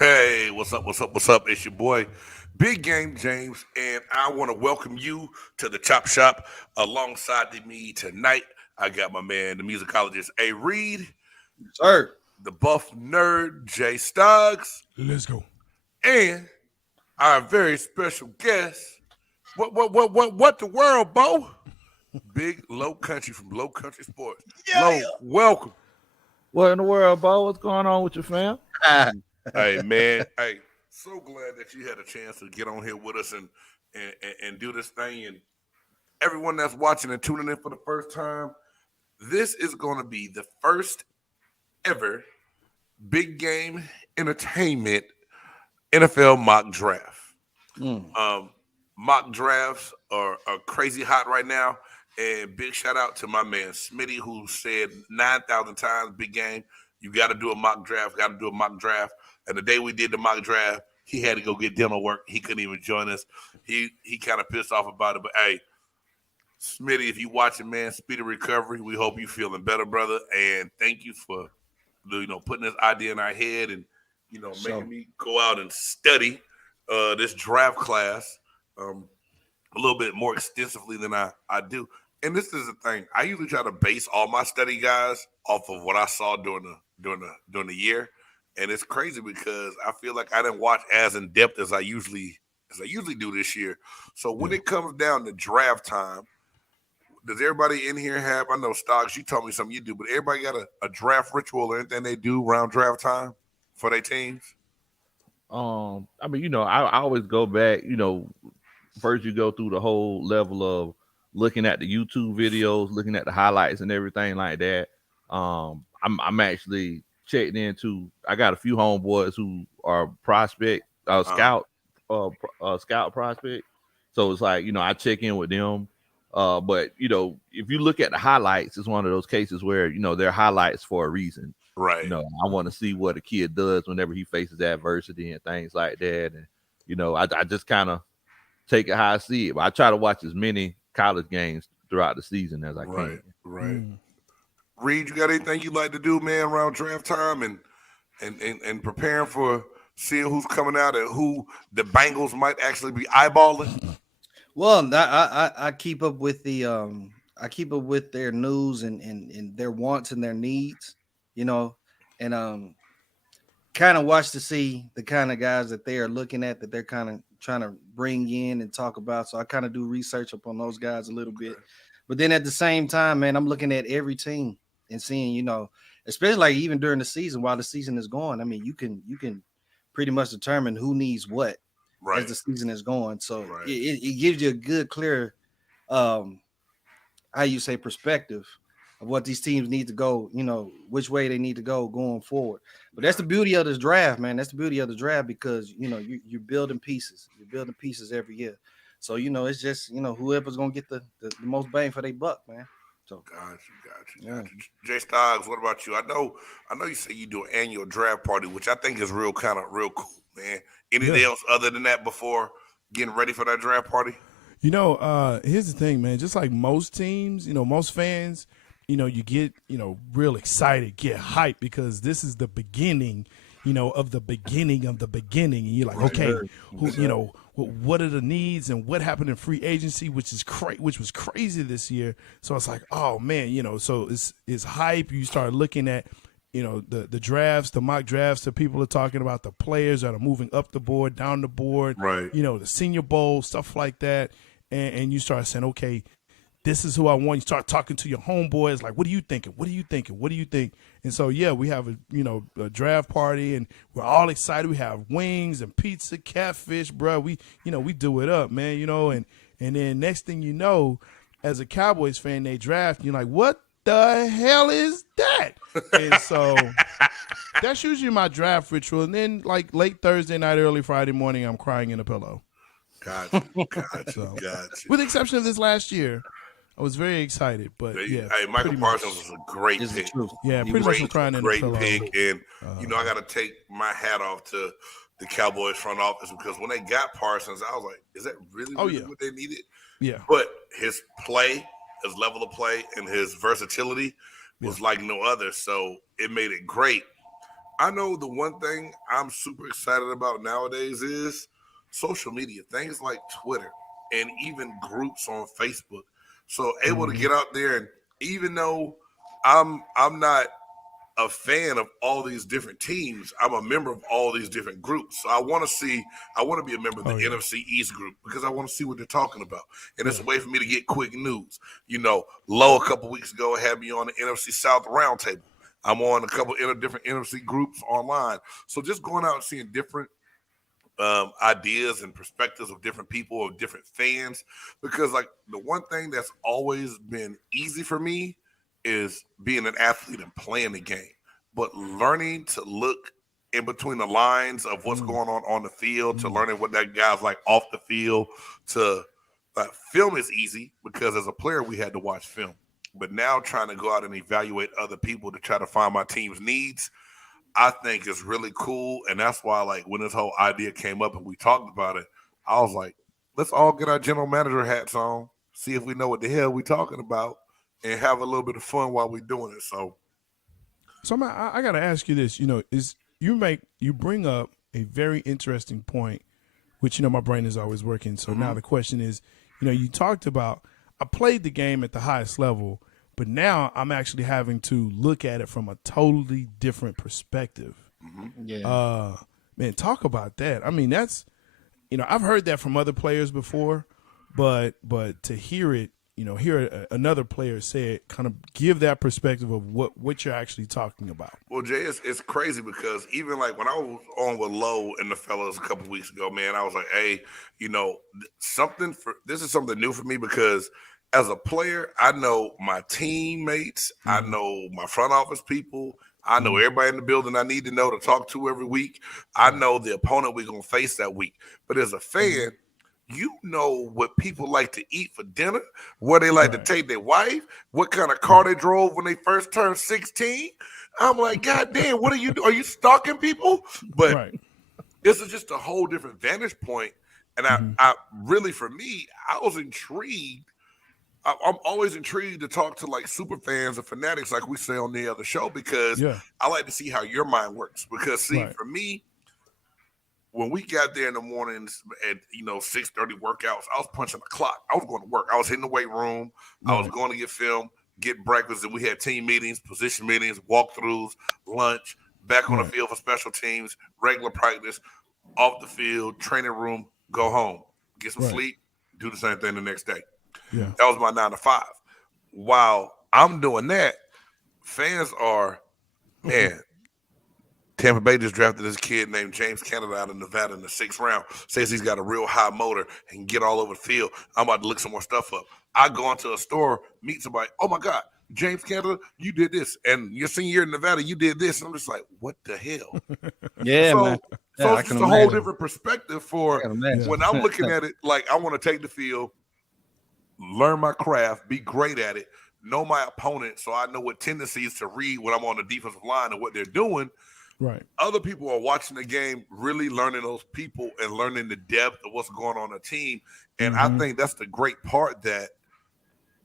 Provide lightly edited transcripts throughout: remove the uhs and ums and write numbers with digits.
Hey, what's up? What's up? What's up? It's your boy, Big Game James, and I want to welcome you to the Chop Shop. Alongside me tonight, I got my man, the musicologist A. Reed, Sir. the buff nerd Jay Stoggs, Let's go. and our very special guest. What the world, Bo? Big Low Country from Low Country Sports. Yeah. Low, welcome. What in the world, Bo? What's going on with your fam? Hey man, hey, so glad that you had a chance to get on here with us and do this thing. And everyone that's watching and tuning in for the first time, this is going to be the first ever big game entertainment NFL mock draft. Um, Mock drafts are crazy hot right now. And big shout out to my man Smitty, who said 9,000 times, big game, you got to do a mock draft, got to do a mock draft. And the day we did the mock draft, he had to go get dental work. He couldn't even join us. He kind of pissed off about it. But hey, Smitty, if you watching, man, speedy recovery. We hope you feeling better, brother. And thank you for putting this idea in our head and making me go out and study this draft class a little bit more extensively than I do. And this is the thing. I usually try to base all my study guys off of what I saw during the year. And it's crazy because I feel like I didn't watch as in depth as I usually do this year. So when it comes down to draft time, does everybody in here have? I know Stocks, you told me something you do, but everybody got a draft ritual or anything they do around draft time for their teams? I always go back. First you go through the whole level of looking at the YouTube videos, looking at the highlights and everything like that. I'm actually checked into. I got a few homeboys who are prospect, scout prospect. So it's like I check in with them. But if you look at the highlights, it's one of those cases where they're highlights for a reason. Right. I want to see what a kid does whenever he faces adversity and things like that. And I just kind of take it how I see it. But I try to watch as many college games throughout the season as I can. Right. Reed, you got anything you like to do, man, around draft time and preparing for seeing who's coming out and who the Bengals might actually be eyeballing? Well, I keep up with I keep up with their news and their wants and their needs, and kind of watch to see the kind of guys that they are looking at that they're kind of trying to bring in and talk about. So I kind of do research upon those guys a little bit. But then at the same time, man, I'm looking at every team and seeing, especially like even during the season, while the season is going, I mean, you can pretty much determine who needs what as the season is going. So it gives you a good, clear, perspective of what these teams need to go, which way they need to go going forward. But that's the beauty of this draft, man. That's the beauty of the draft because, you're building pieces. You're building pieces every year. So, it's just, whoever's going to get the most bang for their buck, man. So Got you. Jay Stoggs, what about you? I know you say you do an annual draft party, which I think is real cool, man. Anything else other than that before getting ready for that draft party? Here's the thing, man. Just like most teams, most fans, you get, real excited, get hyped because this is the beginning, of the beginning of the beginning. And you're like, okay, what are the needs and what happened in free agency, which was crazy this year. So it's like, oh man, so it's hype. You start looking at, the drafts, the mock drafts that people are talking about, the players that are moving up the board, down the board, right? The Senior Bowl, stuff like that. And you start saying, okay, this is who I want. You start talking to your homeboys, like, what are you thinking? What do you thinking? What do you think? And so, yeah, we have a draft party, and we're all excited. We have wings and pizza, catfish, bro. We do it up, man. And then next thing you know, as a Cowboys fan, they draft. You're like, what the hell is that? And so that's usually my draft ritual. And then like late Thursday night, early Friday morning, I'm crying in a pillow. Gotcha. With the exception of this last year. I was very excited, but yeah. Hey, Michael Parsons was a great pick. Yeah, pretty much crying in the pillow. Great pick, and I got to take my hat off to the Cowboys front office because when they got Parsons, I was like, "Is that really what they needed?" Yeah. But his play, his level of play, and his versatility was like no other, so it made it great. I know the one thing I'm super excited about nowadays is social media, things like Twitter and even groups on Facebook. So able to Mhm. get out there, and even though I'm not a fan of all these different teams, I'm a member of all these different groups. So I want to be a member of the Oh, yeah. NFC East group because I want to see what they're talking about. And it's Yeah. a way for me to get quick news. Low a couple weeks ago had me on the NFC South roundtable. I'm on a couple of different NFC groups online. So just going out and seeing different ideas and perspectives of different people, of different fans, because like the one thing that's always been easy for me is being an athlete and playing the game, but learning to look in between the lines of what's Mm. going on the field, to Mm. learning what that guy's like off the field, to film is easy because as a player we had to watch film, but now trying to go out and evaluate other people to try to find my team's needs, I think is really cool. And that's why, like, when this whole idea came up and we talked about it, I was like, let's all get our general manager hats on, see if we know what the hell we talking about, and have a little bit of fun while we're doing it. So, So I got to ask you this. Is you bring up a very interesting point, which my brain is always working. So now the question is, you talked about I played the game at the highest level, but now I'm actually having to look at it from a totally different perspective. Yeah. Man, talk about that. I mean, that's I've heard that from other players before, but to hear it, hear another player say it, kind of give that perspective of what you're actually talking about. well, Jay, it's crazy because even like when I was on with Lowe and the fellas a couple weeks ago, man, I was like, hey, this is something new for me because as a player, I know my teammates, I know my front office people, I know everybody in the building I need to know to talk to every week. I know the opponent we're gonna face that week. But as a fan, you know what people like to eat for dinner, where they like to Right. take their wife, what kind of car they drove when they first turned 16. I'm like, God damn, what are you doing? Are you stalking people? But Right. this is just a whole different vantage point. And I really, for me, I was intrigued. I'm always intrigued to talk to like super fans and fanatics, like we say on the other show, because Yeah. I like to see how your mind works. Because see, Right. for me, when we got there in the mornings at 6:30 workouts, I was punching the clock. I was going to work. I was hitting the weight room. I was Right. going to get film, get breakfast, and we had team meetings, position meetings, walkthroughs, lunch, back on the Right. field for special teams, regular practice, off the field, training room, go home, get some Right. sleep, do the same thing the next day. Yeah. That was my 9 to 5. While I'm doing that, fans are, man, Tampa Bay just drafted this kid named James Canada out of Nevada in the 6th round. Says he's got a real high motor and can get all over the field. I'm about to look some more stuff up. I go into a store, meet somebody. Oh my God, James Canada, you did this, and your senior year in Nevada, you did this. And I'm just like, what the hell? Yeah, so, man. so Yeah, I it's can just a whole imagine. different perspective I for can imagine. when I'm looking at it. Like I want to take the field, learn my craft, be great at it, know my opponent, so I know what tendencies to read when I'm on the defensive line and what they're doing. Right. Other people are watching the game, really learning those people and learning the depth of what's going on the team. And I think that's the great part that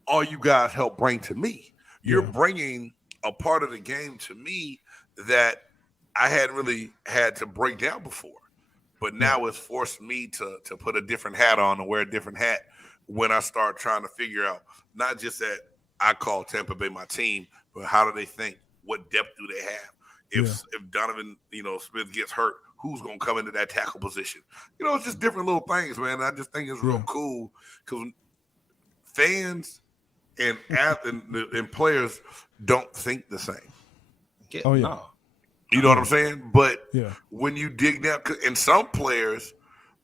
all you guys help bring to me. You're Yeah. bringing a part of the game to me that I hadn't really had to break down before. But now it's forced me to put a different hat on and wear a different hat when I start trying to figure out not just that I call Tampa Bay my team, but how do they think? What depth do they have? If Donovan, Smith gets hurt, who's gonna come into that tackle position? It's just different little things, man. I just think it's real cool because fans and players don't think the same. Oh, yeah. No. You know what I'm saying? But Yeah. when you dig down, and some players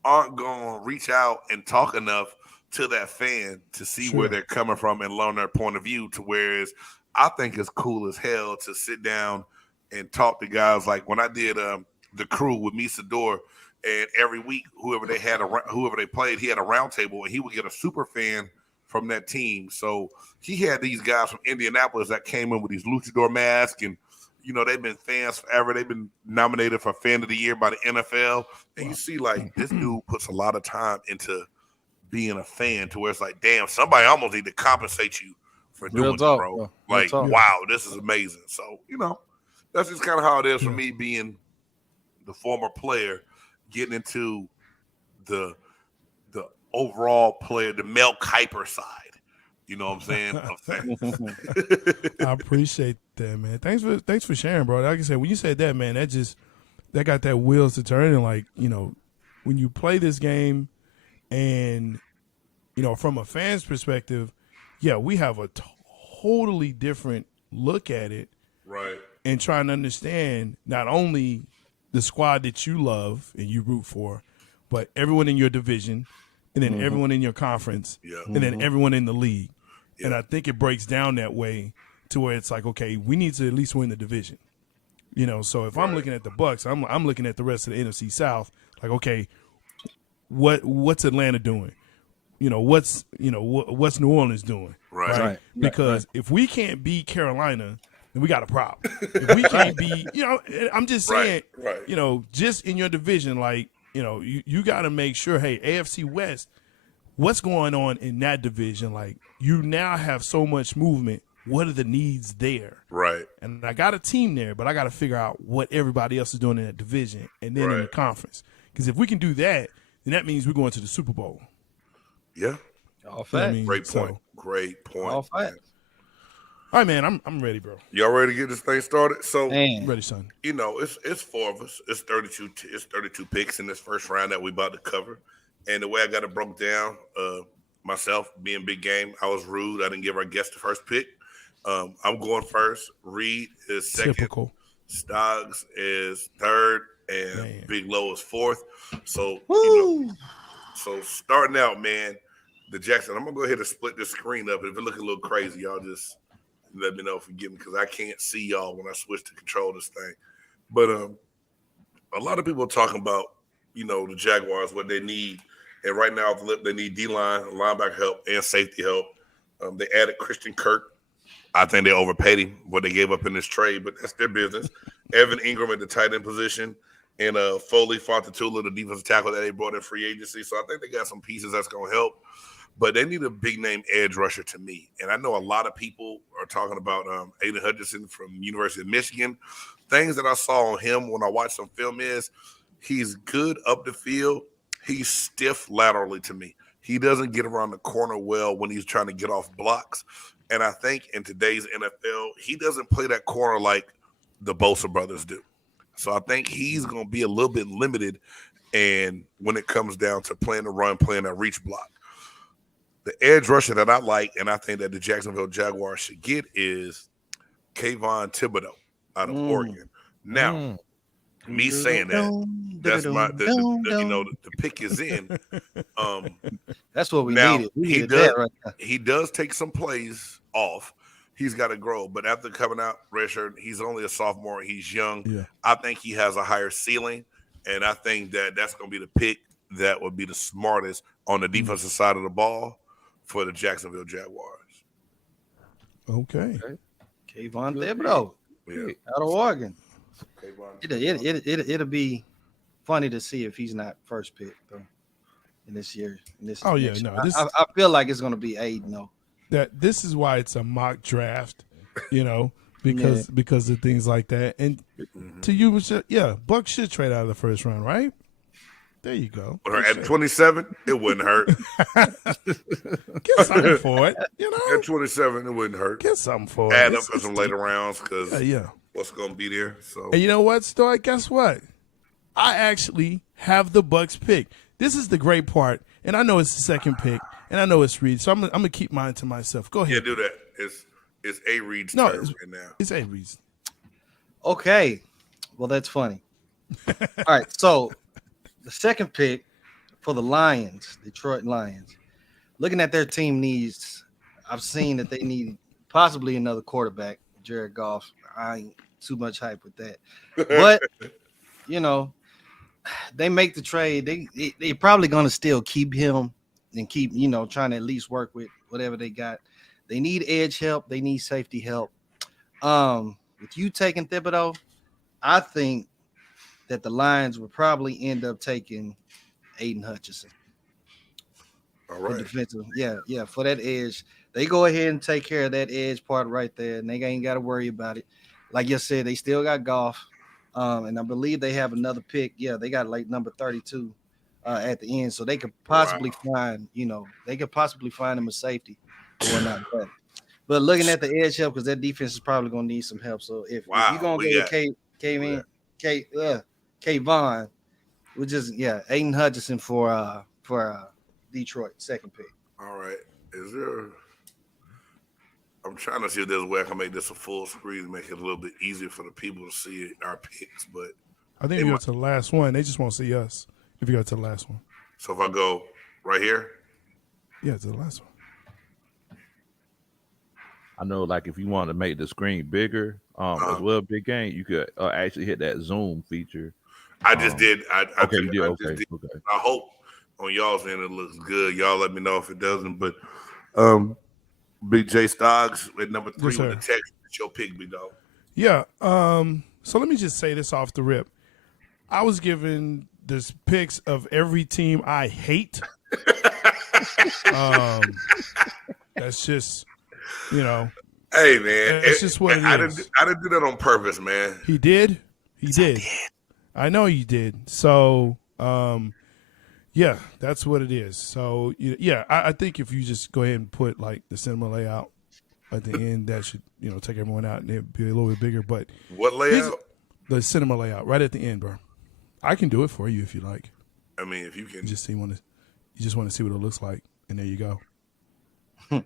aren't going to reach out and talk enough to that fan to see where they're coming from and learn their point of view. To whereas I think it's cool as hell to sit down and talk to guys like when I did the crew with Misador, and every week whoever they played, he had a round table and he would get a super fan from that team. So he had these guys from Indianapolis that came in with these luchador masks and they've been fans forever. They've been nominated for Fan of the Year by the NFL. And you see, like, this dude puts a lot of time into being a fan to where it's like, damn, somebody almost need to compensate you for Real doing talk, it, bro. bro. Real Like, talk. wow, this is amazing. So, That's just kind of how it is for me, being the former player, getting into the overall player, the Mel Kiper side. You know what I'm saying? I appreciate that, man. Thanks for sharing, bro. Like I said, when you said that, man, that got that wheels to turn. And like, when you play this game, and from a fan's perspective, yeah, we have a totally different look at it, Right. and trying to understand not only the squad that you love and you root for, but everyone in your division, and then everyone in your conference, and then everyone in the league. Yeah. And I think it breaks down that way to where it's like, okay, we need to at least win the division. So if I'm looking at the Bucks, I'm looking at the rest of the NFC South, like, okay, what's Atlanta doing? What's New Orleans doing? Right. Because if we can't beat Carolina, then we got a problem. If we can't beat, I'm just saying, right. Just in your division, like, you got to make sure, hey, AFC West, what's going on in that division? Like, you now have so much movement. What are the needs there? Right. And I got a team there, but I got to figure out what everybody else is doing in that division and then in the conference. Because if we can do that, then that means we're going to the Super Bowl. Yeah. All facts. Great point. Great point. All facts. All right, man. I'm ready, bro. Y'all ready to get this thing started? So, ready, son. It's four of us. It's 32 picks in this first round that we about to cover. And the way I got it broke down, myself being big game, I was rude. I didn't give our guest the first pick. I'm going first. Reed is second. Typical. Stoggs is third, and Big Low is fourth. So, so starting out, man, the Jackson. I'm gonna go ahead and split this screen up. If it look a little crazy, y'all just let me know if you get me, because I can't see y'all when I switch to control this thing. But a lot of people are talking about, the Jaguars, what they need. And right now, they need D-line, linebacker help, and safety help. They added Christian Kirk. I think they overpaid him, what they gave up in this trade, but that's their business. Evan Ingram at the tight end position, and Foley Fontatula, the defensive tackle that they brought in free agency. So I think they got some pieces that's going to help. But they need a big-name edge rusher to me. And I know a lot of people are talking about Aiden Hutchinson from University of Michigan. Things that I saw on him when I watched some film is he's good up the field. He's stiff laterally to me. He doesn't get around the corner well when he's trying to get off blocks. And I think in today's NFL, he doesn't play that corner like the Bosa brothers do. So I think he's going to be a little bit limited, and when it comes down to playing the run, playing that reach block. The edge rusher that I like, and I think that the Jacksonville Jaguars should get, is Kayvon Thibodeau out of Oregon. Now, me saying that, that's the pick is in. That's what we now, needed. We needed that right now. He does take some plays off. He's got to grow. But after coming out redshirt, he's only a sophomore. He's young. Yeah. I think he has a higher ceiling, and I think that that's going to be the pick that would be the smartest on the defensive side of the ball for the Jacksonville Jaguars. Okay. Kayvon Thibodeau out of Oregon. It'll be funny to see if he's not first pick though in this year. I feel like it's going to be Aiden though. This is why it's a mock draft, because of things like that. And to you, Buck should trade out of the first round, right? There you go. At 27, it wouldn't hurt. Get something for it. At 27, it wouldn't hurt. Get something for it. Add up for some later rounds because what's going to be there. So, and you know what, Stoy? Guess what? I actually have the Bucks pick. This is the great part, and I know it's the second pick, and I know it's Reed, so I'm gonna keep mine to myself. Go ahead. Yeah, do that. It's A. Reed's turn right now. It's A. Reed's. Okay, well that's funny. All right, so the second pick for the Lions, Detroit Lions. Looking at their team needs, I've seen that they need possibly another quarterback, Jared Goff. I ain't too much hype with that, but they make the trade. They probably gonna still keep him and keep trying to at least work with whatever they got. They need edge help. They need safety help. With you taking Thibodeau, I think that the Lions would probably end up taking Aiden Hutchinson. All right. For defensive. Yeah, for that edge. They go ahead and take care of that edge part right there, and they ain't got to worry about it. like you said, they still got Goff, and I believe they have another pick. Yeah, they got like number 32 at the end, so they could possibly find, they could possibly find him a safety or whatnot. But looking at the edge help, because that defense is probably gonna need some help. So if you're gonna go with Kayvon, we're just Aiden Hutchinson for Detroit, second pick. All right. I'm trying to see if there's a way I can make this a full screen to make it a little bit easier for the people to see our picks. But I think if you go to the last one, they just won't see us. If you go to the last one. So if I go right here? Yeah, to the last one. I know, like, if you want to make the screen bigger, as well, Big Game, you could actually hit that zoom feature. I just did. I did. Okay. I hope on y'all's end it looks good. Y'all let me know if it doesn't. But Big J Stoggs at number 3 with the text. It's your pick, big dog. Yeah. So let me just say this off the rip. I was given this picks of every team I hate. That's just, Hey man, it's just what it is. I didn't do that on purpose, man. He did. He did. I know you did. So, yeah, that's what it is. So, yeah, I think if you just go ahead and put like the cinema layout at the end, that should, take everyone out and it'd be a little bit bigger. But what layout? The cinema layout right at the end, bro. I can do it for you if you like. I mean, if you can, you just want to see what it looks like, and there you go. You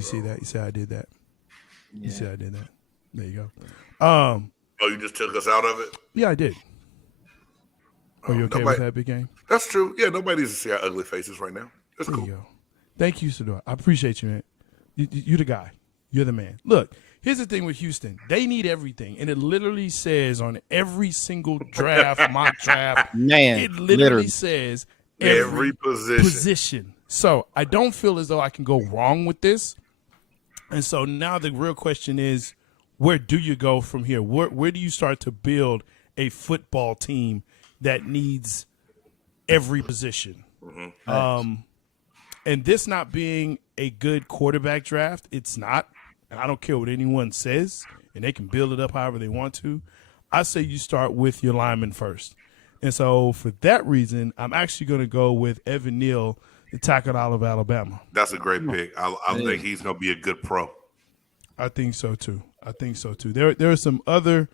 see that? You see how I did that? Yeah. You see how I did that? There you go. You just took us out of it? Yeah, I did. Are you okay with that, Big Game? That's true. Yeah, nobody needs to see our ugly faces right now. That's cool. There you go. Thank you, Sador. I appreciate you, man. You're the guy. You're the man. Look, here's the thing with Houston. They need everything, and it literally says on every single draft, mock draft, it literally says every position. So I don't feel as though I can go wrong with this. And so now the real question is, where do you go from here? Where do you start to build a football team that needs every position? Mm-hmm. And this not being a good quarterback draft, it's not. And I don't care what anyone says, and they can build it up however they want to. I say you start with your lineman first. And so for that reason, I'm actually going to go with Evan Neal, the tackle out of Alabama. That's a great pick. I think he's going to be a good pro. I think so too. There are some other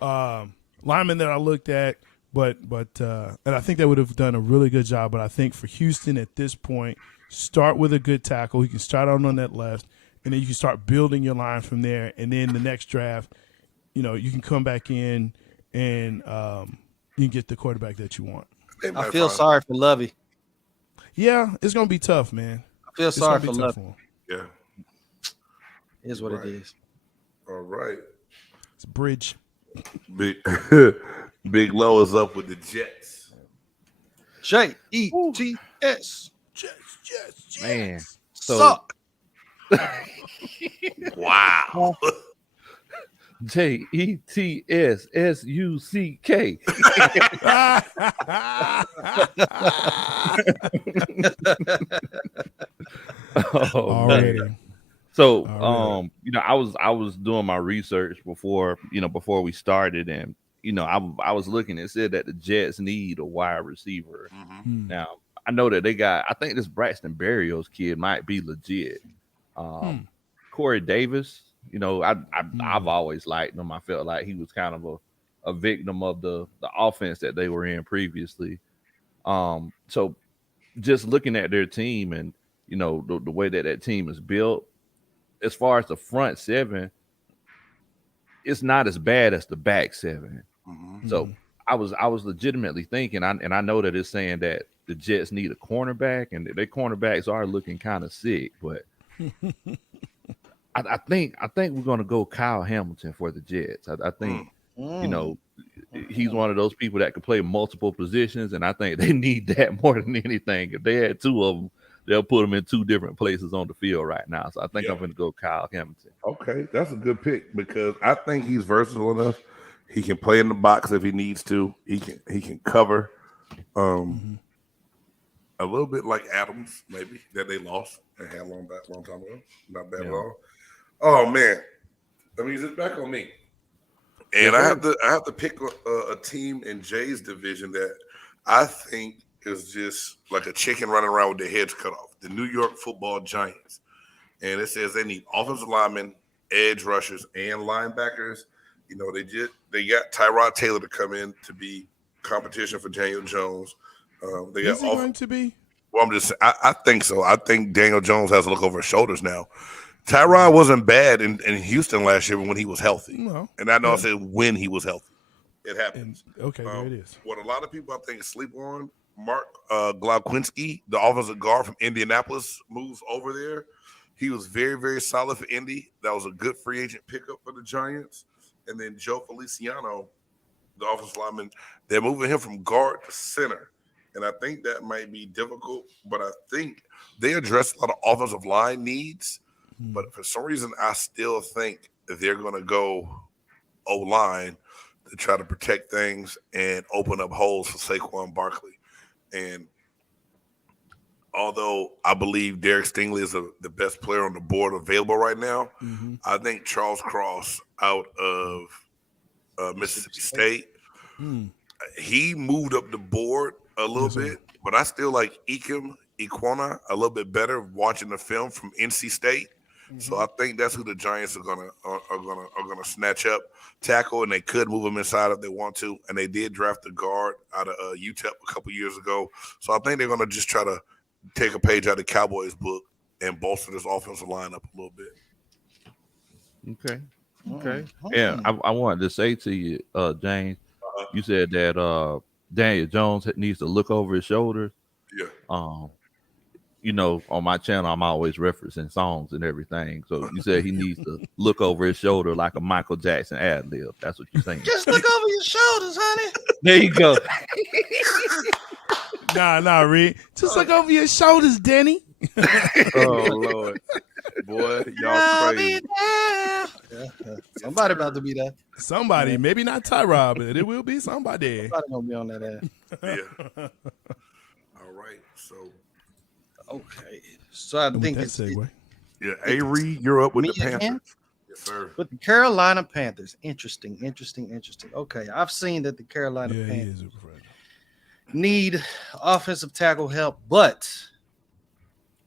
linemen that I looked at, but and I think they would have done a really good job. But I think for Houston at this point, start with a good tackle. You can start out on that left, and then you can start building your line from there. And then the next draft, you can come back in and you can get the quarterback that you want. I feel sorry for Lovey. Yeah, it's gonna be tough, man. I feel sorry for Lovey. Yeah, it is what it is. All right, it's a bridge. Big Low is up with the Jets. Jets. Jets. Man, suck. Wow. JETSSUCK. Already. So, I was doing my research before we started, and I was looking. It said that the Jets need a wide receiver. Mm-hmm. Now, I know that they got. I think this Braxton Berrios kid might be legit. Corey Davis. I've always liked him. I felt like he was kind of a victim of the offense that they were in previously. So just looking at their team and the way that team is built, as far as the front seven, it's not as bad as the back seven. Mm-hmm. So I was legitimately thinking, and I know that it's saying that the Jets need a cornerback, and their cornerbacks are looking kind of sick, but I think we're going to go Kyle Hamilton for the Jets. I think, he's one of those people that can play multiple positions, and I think they need that more than anything. If they had two of them, they'll put them in two different places on the field right now. So I think I'm going to go Kyle Hamilton. Okay, that's a good pick because I think he's versatile enough. He can play in the box if he needs to. He can cover. A little bit like Adams, maybe, that they lost and had a long time ago. Not bad at all. Oh, man. That means it's back on me. And I have to pick a team in Jay's division that I think is just like a chicken running around with their heads cut off. The New York Football Giants. And it says they need offensive linemen, edge rushers, and linebackers. You know, they got Tyrod Taylor to come in to be competition for Daniel Jones. They got Is he going to be? Well, I think so. I think Daniel Jones has to look over his shoulders now. Tyrod wasn't bad in Houston last year when he was healthy. No. And I know I said when he was healthy. It happens. Okay, there it is. What a lot of people I think sleep on, Mark Glowinski, the offensive guard from Indianapolis, moves over there. He was very, very solid for Indy. That was a good free agent pickup for the Giants. And then Joe Feliciano, the offensive lineman, they're moving him from guard to center. And I think that might be difficult, but I think they address a lot of offensive line needs. But for some reason, I still think that they're going to go O-line to try to protect things and open up holes for Saquon Barkley. And although I believe Derek Stingley is the best player on the board available right now, I think Charles Cross out of Mississippi State, he moved up the board a little bit, but I still like Iquana a little bit better watching the film from NC State. So I think that's who the Giants are gonna snatch up, tackle, and they could move them inside if they want to. And they did draft a guard out of UTEP a couple years ago. So I think they're gonna just try to take a page out of the Cowboys book and bolster this offensive line up a little bit. Okay. Yeah, I wanted to say to you, James, you said that Daniel Jones needs to look over his shoulders. Yeah. You know, on my channel, I'm always referencing songs and everything. So you said he needs to look over his shoulder like a Michael Jackson ad lib. That's what you're saying. Just look over your shoulders, honey. There you go. Nah, Reed. Just look over your shoulders, Denny. Oh Lord, boy, y'all crazy. Somebody about to be there. Somebody, maybe not Tyrod, but it will be somebody. Somebody gonna be on that ass. Yeah. All right. So. Okay. So I think That's it's segue. Yeah, Reed, you're up with the Me again? Panthers. Yes, sir. with the Carolina Panthers. Interesting. Okay, I've seen that the Carolina Yeah, he Panthers is super fragile. need offensive tackle help, but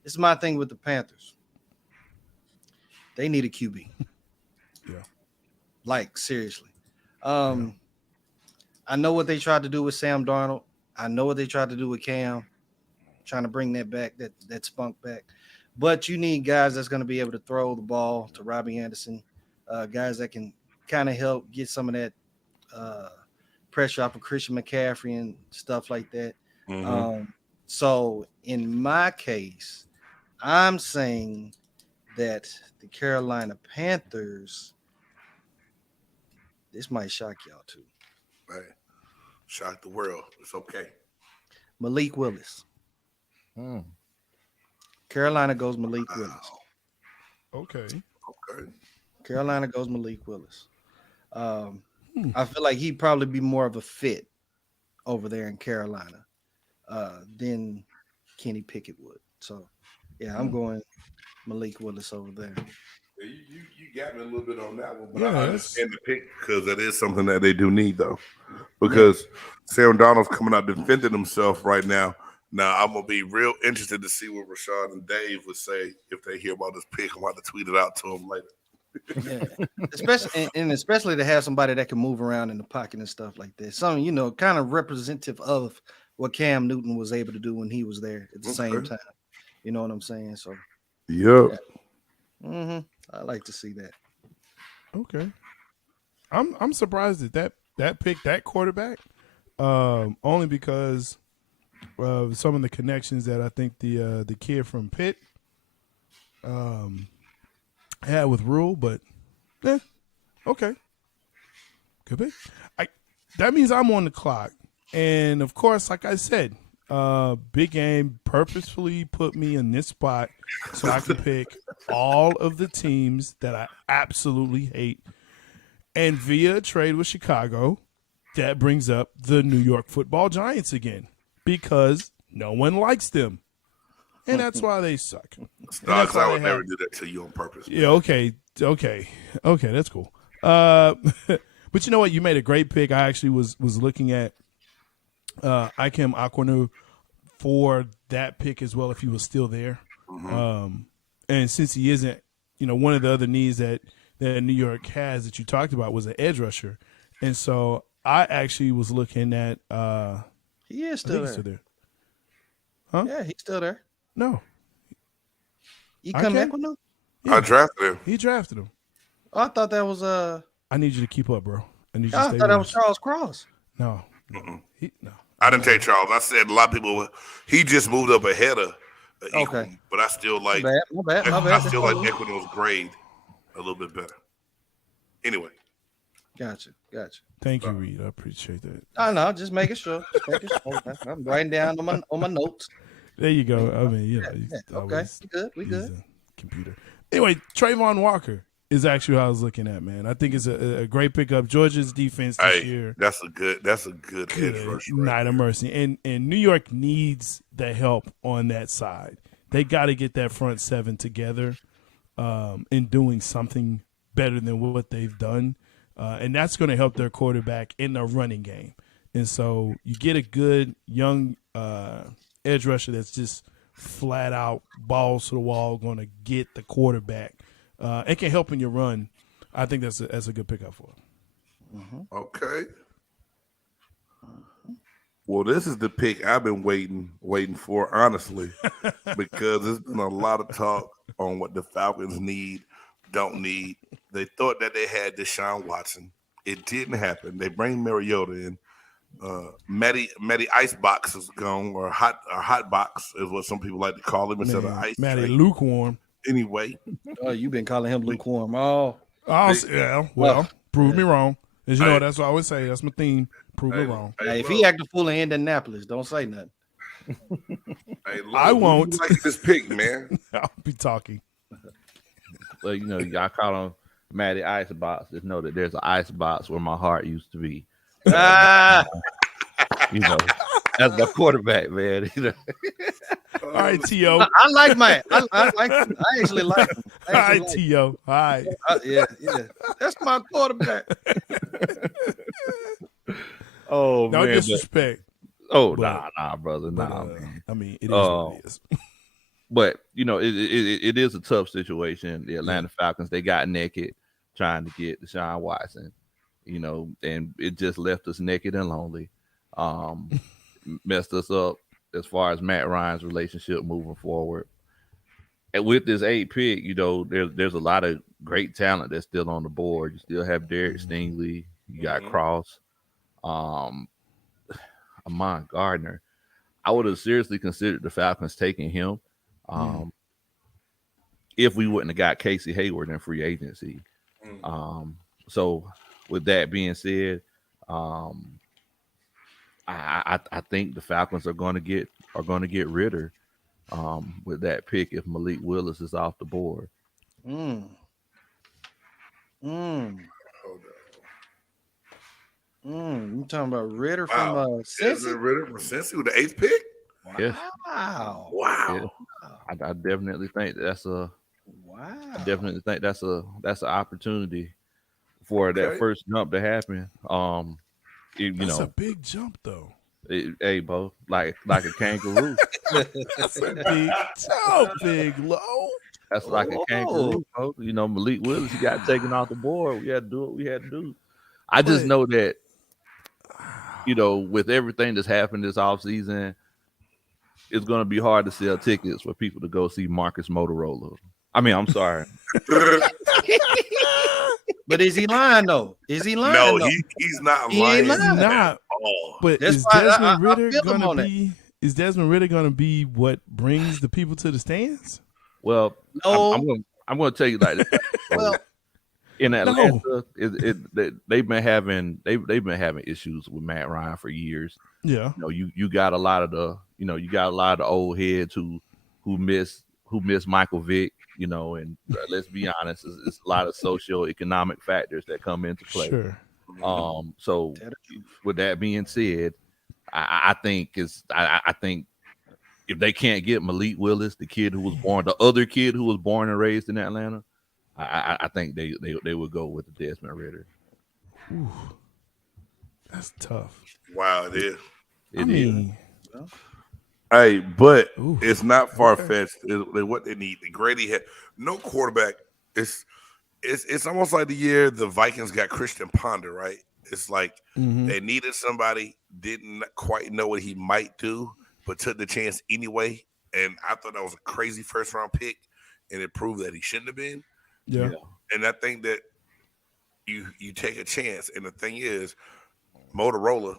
it's my thing with the Panthers. They need a QB. Yeah. Like, seriously. I know what they tried to do with Sam Darnold. I know what they tried to do with Cam, trying to bring that back, that spunk back. But you need guys that's going to be able to throw the ball to Robbie Anderson, guys that can kind of help get some of that pressure off of Christian McCaffrey and stuff like that. So in my case, I'm saying that the Carolina Panthers, this might shock y'all too. Right. Shock the world. It's okay. Malik Willis. Carolina goes Malik Willis. Okay. Okay. Carolina goes Malik Willis. I feel like he'd probably be more of a fit over there in Carolina than Kenny Pickett would. So, yeah, I'm going Malik Willis over there. Yeah, you got me a little bit on that one, but Yeah, I understand the pick because that is something that they do need, though. Because Sam Donald's coming out defending himself right now. Now, I'm going to be real interested to see what Rashad and Dave would say if they hear about this pick. I'm about to tweet it out to them later. Yeah, especially to have somebody that can move around in the pocket and stuff like that. Something, kind of representative of what Cam Newton was able to do when he was there at the same time. You know what I'm saying? So, Yep. I like to see that. Okay. I'm surprised that picked that quarterback. Only because of some of the connections that I think the kid from Pitt had with Rule, but okay. Could be. That means I'm on the clock. And of course, like I said, Big Game purposefully put me in this spot so I can pick all of the teams that I absolutely hate. And via trade with Chicago, that brings up the New York Football Giants again because no one likes them. and that's why they suck. Stocks, why I they would never have- do that to you on purpose. Yeah, okay, that's cool. But you know what? You made a great pick. I actually was looking at Ikem Aquanu for that pick as well if he was still there. And since he isn't, one of the other needs that New York has that you talked about was an edge rusher. And so I actually was looking at He is I still think there. he's still there. Huh? Yeah, he's still there. No, He I come can't- Equinu? I drafted him. he drafted him. Oh, I thought that was I need you to keep up, bro. I need you to I stay thought that with was us. Charles Cross. No. Mm-mm. No. I didn't take Charles. I said a lot of people. He just moved up ahead of Okay. Equinum, but I still like. My bad. I still like Equinum's grade a little bit better. Anyway, Gotcha. Thank you, Reed. I appreciate that. I know, just making sure. I'm writing down on my notes. There you go. I mean, he's Okay, always- we he's good. a computer. Anyway, Trayvon Walker is actually what I was looking at, man. I think it's a great pickup. Georgia's defense this year. that's a good edge rusher. Right Night of mercy. And New York needs the help on that side. They got to get that front seven together in doing something better than what they've done. And that's going to help their quarterback in the running game. And so you get a good young edge rusher that's just flat out balls to the wall, going to get the quarterback. It can help in your run. I think that's a good pickup for him. Okay. Well, this is the pick I've been waiting for, honestly, because there's been a lot of talk on what the Falcons need, don't need. They thought that they had Deshaun Watson. It didn't happen. They bring Mariota in. Matty Icebox is gone, or hot box is what some people like to call him instead of ice. Matty tray. lukewarm. Anyway, Oh, you've been calling him lukewarm. Oh, Well, prove me wrong. As you know, that's what I always say. That's my theme. Prove me wrong. hey, if he acting fool in Indianapolis, don't say nothing. hey, look, I won't. who you like this pick, man. I'll be talking. Well, y'all call him Matty Icebox. Just know that there's an icebox where my heart used to be. Ah, That's my quarterback, man. All right, T.O. I like Matt. I actually like him. All right, T.O. All right. Yeah. That's my quarterback. Oh No man. disrespect. But, but- nah, brother. But, Nah, man. I mean, it is what it is. But it is a tough situation. The Atlanta Falcons, they got naked trying to get Deshaun Watson, and it just left us naked and lonely. Messed us up as far as Matt Ryan's relationship moving forward. And with this 8 pick, there's a lot of great talent that's still on the board. You still have Derek Stingley, you got Cross, Amon Gardner. I would have seriously considered the Falcons taking him. If we wouldn't have got Casey Hayward in free agency. So with that being said, I think the Falcons are going to get Ritter with that pick if Malik Willis is off the board. You talking about Ritter from Wow. Cincy? Ritter from Cincy with the 8th pick? Yes. Wow. Wow. I definitely think that's a Wow. that's an opportunity for that Okay. first jump to happen. That's a big jump, though. Hey, Bo, like a kangaroo. That's a big jump, big low. That's like a kangaroo. Bro. Malik Willis, he got taken off the board. We had to do what we had to do. I just know that, with everything that's happened this offseason, it's going to be hard to sell tickets for people to go see Marcus Motorola. I mean, I'm sorry. But is he lying though? Is he lying? No, though? he's not He ain't lying. lying. Not. Oh, But That's is why Desmond I Ritter feel him going on to it. be? Is Desmond Ritter going to be what brings the people to the stands? Well, No. I'm going to tell you like this. Well, In Atlanta, they've been having issues with Matt Ryan for years. Yeah. You got a lot of the old heads who miss Michael Vick. And let's be honest, it's a lot of socioeconomic factors that come into play. Sure. So with that being said, I think if they can't get Malik Willis, the other kid who was born and raised in Atlanta, I think they would go with the Desmond Ritter. Ooh, that's tough. Wow, it is. I mean, Hey, but Ooh, it's not far fetched. What they need. Grady had no quarterback. It's almost like the year the Vikings got Christian Ponder, right? It's like they needed somebody, didn't quite know what he might do, but took the chance anyway. And I thought that was a crazy first round pick, and it proved that he shouldn't have been. yeah. And I think that you take a chance. And the thing is, Mariota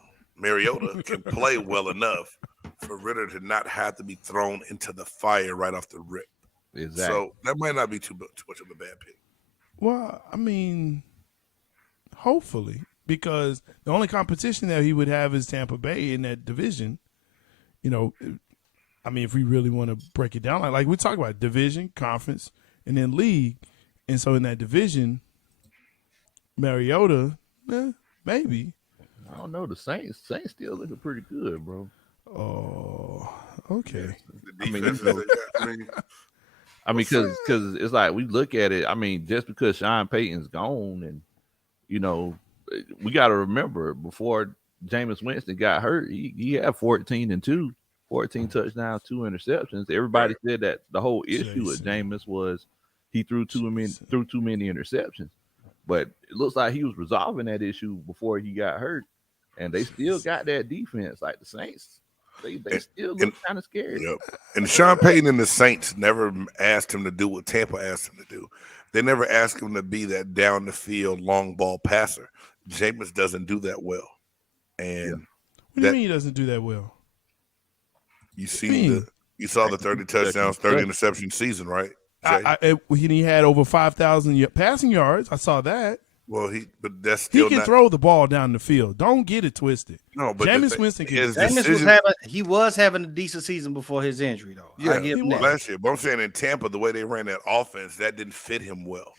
can play well enough for Ritter to not have to be thrown into the fire right off the rip. Exactly. So that might not be too much of a bad pick. Well, I mean, hopefully, because the only competition that he would have is Tampa Bay in that division. You know, I mean, if we really want to break it down, like we talk about division, conference, and then league, and so in that division, Mariota, maybe. I don't know. The Saints still looking pretty good, bro. Oh, okay. The defense I mean, because it's like we look at it. I mean, just because Sean Payton's gone, and you know, we got to remember before Jameis Winston got hurt, he had 14 touchdowns, 2 interceptions. Everybody said that the whole issue with Jameis was he threw too many interceptions, but it looks like he was resolving that issue before he got hurt, and they still got that defense. Like the Saints, they still look kind of scary. Yep. And Sean Payton and the Saints never asked him to do what Tampa asked him to do. They never asked him to be that down the field long ball passer. Jameis doesn't do that well. And what do you mean he doesn't do that well? You saw the 30 touchdowns, 30 interception season, right? He had over 5,000 passing yards. I saw that. Well, but that's still he can throw the ball down the field. Don't get it twisted. No, but Jameis Winston can. He was having a decent season before his injury, though. Yeah, he was last year. But I'm saying in Tampa, the way they ran that offense, that didn't fit him well,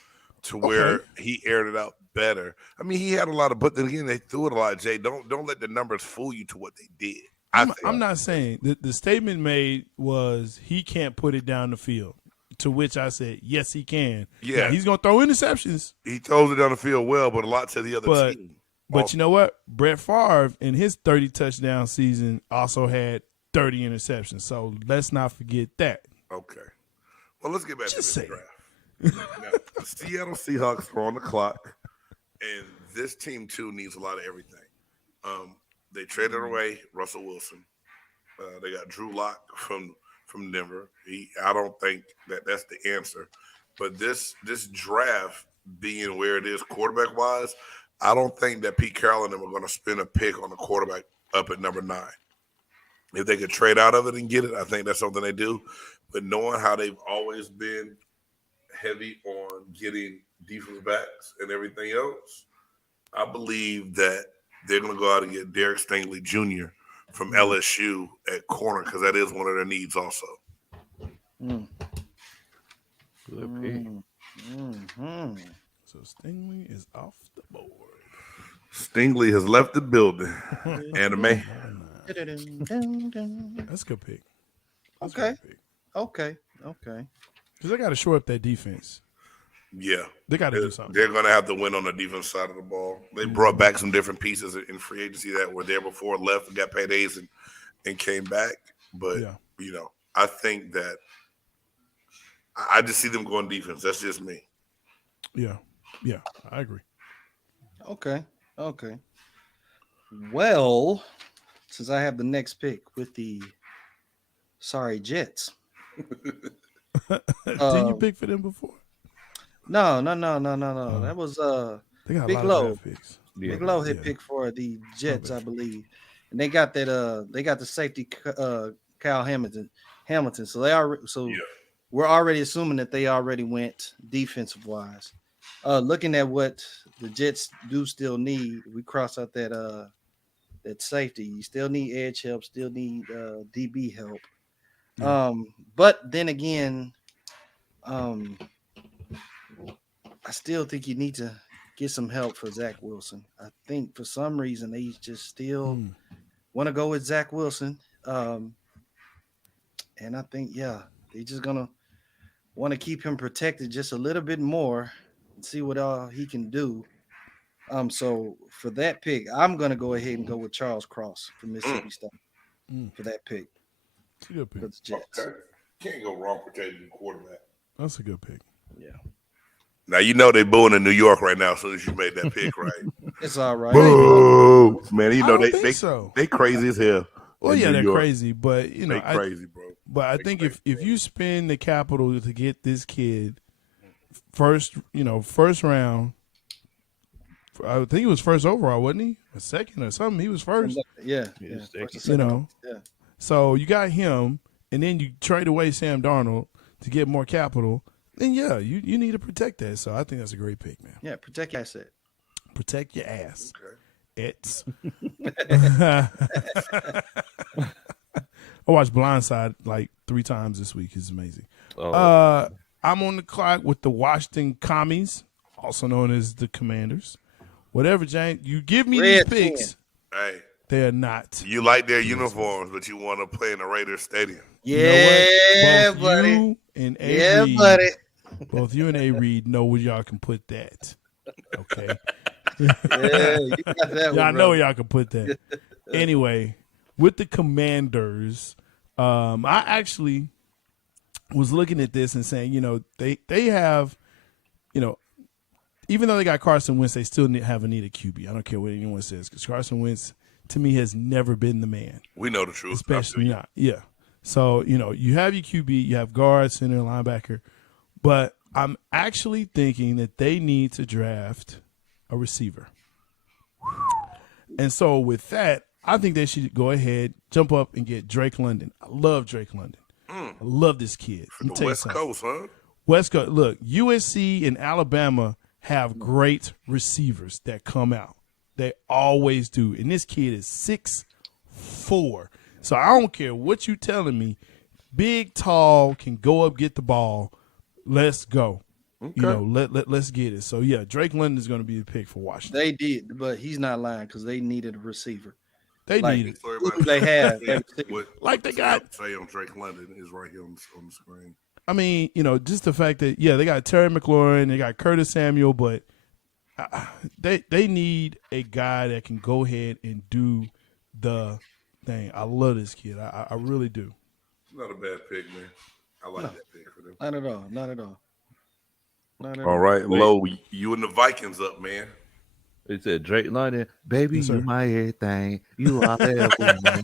to where he aired it out better. I mean, he had a lot of, but then again, they threw it a lot. Jay, don't let the numbers fool you to what they did. I'm not saying the statement made was he can't put it down the field. To which I said, yes, he can. Yeah. Now, he's going to throw interceptions. He throws it down the field well, but a lot to the other team. But you know what? Brett Favre, in his 30 touchdown season, also had 30 interceptions. So let's not forget that. Okay. Well, let's get back to the draft. Now, the Seattle Seahawks are on the clock, and this team, too, needs a lot of everything. They traded away Russell Wilson. They got Drew Lock from Denver. I don't think that's the answer. But this draft being where it is quarterback wise, I don't think that Pete Carroll and them are going to spend a pick on the quarterback up at number 9. If they could trade out of it and get it, I think that's something they do. But knowing how they've always been heavy on getting defensive backs and everything else, I believe that they're going to go out and get Derek Stingley Jr. from LSU at corner, because that is one of their needs also. Good pick. So Stingley is off the board. Stingley has left the building. Anime. That's a good pick. Okay. Because they got to shore up that defense. Yeah. They got to do something. They're going to have to win on the defense side of the ball. They brought back some different pieces in free agency that were there before, left and got paydays and came back. But, I think that I just see them going defense. That's just me. Yeah, I agree. Okay. Well, since I have the next pick with the Jets. Didn't you pick for them before? No. That was they got Big a lot of picks. Big Low had picked for the Jets, I believe, and they got that. They got the safety Kyle Hamilton. So they are. We're already assuming that they already went defensive wise. Looking at what the Jets do still need, we cross out that safety. You still need edge help. Still need DB help. But then again, I still think you need to get some help for Zach Wilson. I think for some reason they just still want to go with Zach Wilson. and I think they're just gonna want to keep him protected just a little bit more and see what all he can do. So for that pick, I'm gonna go ahead and go with Charles Cross from Mississippi State for that pick It's a good for pick. the Jets. Okay. Can't go wrong protecting the quarterback. That's a good pick. Yeah, Now you know they booing in New York right now as soon as you made that pick, right? it's all right. Boo! Man, you I know don't think so. they crazy as hell. Well, in yeah, New they're York. crazy, but you know, They crazy, bro. but I think if you spend the capital to get this kid first round, I think he was first overall, wasn't he? A second or something. He was first. Yeah, Yeah, first or second. You second. know, Yeah. so you got him, and then you trade away Sam Darnold to get more capital. Then you need to protect that. So I think that's a great pick, man. Yeah, protect your asset. Protect your ass. It's. I watched Blindside like 3 times this week. It's amazing. I'm on the clock with the Washington Commies, also known as the Commanders. Whatever, Jane. You give me Red these picks, Hey, they are not. you like their uniforms, but you want to play in the Raiders Stadium. You know what? Yeah, Both buddy. you and A. Yeah, Reed, buddy. both you and A. Reed know where y'all can put that. Okay. Yeah, you got that Y'all one, know bro. y'all can put that. Anyway, with the Commanders, I actually was looking at this and saying, they have, even though they got Carson Wentz, they still have a need a QB. I don't care what anyone says, because Carson Wentz, to me, has never been the man, We know the truth. especially not. Yeah. So, you have your QB, you have guard, center, linebacker, but I'm actually thinking that they need to draft a receiver. And so with that, I think they should go ahead, jump up and get Drake London. I love Drake London. I love this kid. Let me The tell you West something. Coast, huh? West Coast, look, USC and Alabama have great receivers that come out. They always do. And this kid is 6'4". So I don't care what you telling me. Big, tall, can go up, get the ball. Let's go. Let's get it. So yeah, Drake London is going to be the pick for Washington. They did, but he's not lying because they needed a receiver. They like- need it. Sorry Who they have? Like they got- say on Drake London is right here on the screen. I mean, just the fact that they got Terry McLaurin, they got Curtis Samuel, but they need a guy that can go ahead and do the thing. I love this kid. I really do. It's not a bad pick, man. I like that pick for them. Not at all. Not at all. Not at All all. right, Low, you and the Vikings up, man. It said Drake London, baby, Yes, you sir. my everything. You are there for me.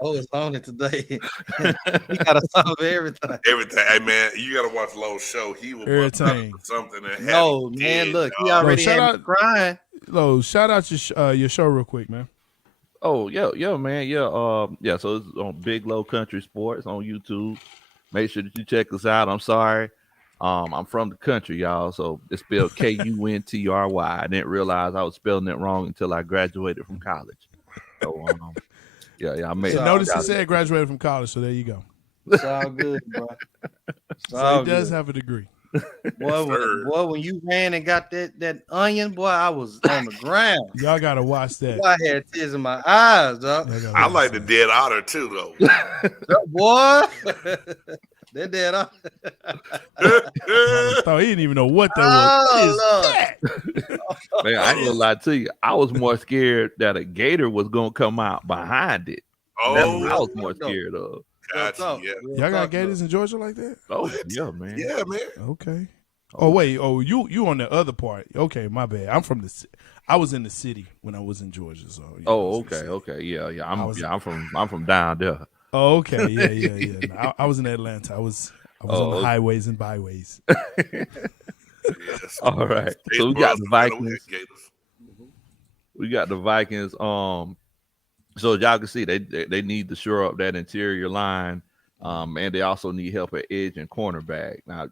Oh, it's on it today. He got a song for everything. Everything. Hey, man, you got to watch Low's show. He will bust out Everything. for something. And No, have it man, dead, look, he dog. already shout had me out- crying. Lo, shout out your show real quick, man. Oh, yeah, man. Yeah. So it's on Big Low Country Sports on YouTube. Make sure that you check us out. I'm sorry. I'm from the country, y'all. So it's spelled Kuntry. I didn't realize I was spelling it wrong until I graduated from college. So yeah, I made So- Notice he said graduated from college, so there you go. It's all good, bro. It's So all he does good. have a degree. Boy, Sir. when you ran and got that onion, boy, I was on the ground. Y'all gotta watch that. Boy, I had tears in my eyes, dog. Y'all gotta I watch like the that. dead otter too, though. Boy, that dead on. I thought he didn't even know what that was. Oh, What is Lord. that? Man, I ain't gonna lie to you. I was more scared that a gator was gonna come out behind it. That's what I Oh, was more scared of. gotcha. Yeah, Y'all got gators in Georgia like that? Oh, yeah, man. yeah, man. Okay. Oh wait. Oh, you on the other part? Okay, my bad. I'm from I was in the city when I was in Georgia. So. I Oh, was in the okay, city. yeah. I'm from down there. Oh, okay. Yeah. No, I was in Atlanta. I was on the okay. highways and byways. Yes. All right. States So we got the Bros, man, Vikings. Gators. We got the Vikings. So as y'all can see, they need to shore up that interior line. And they also need help at edge and cornerback. Now,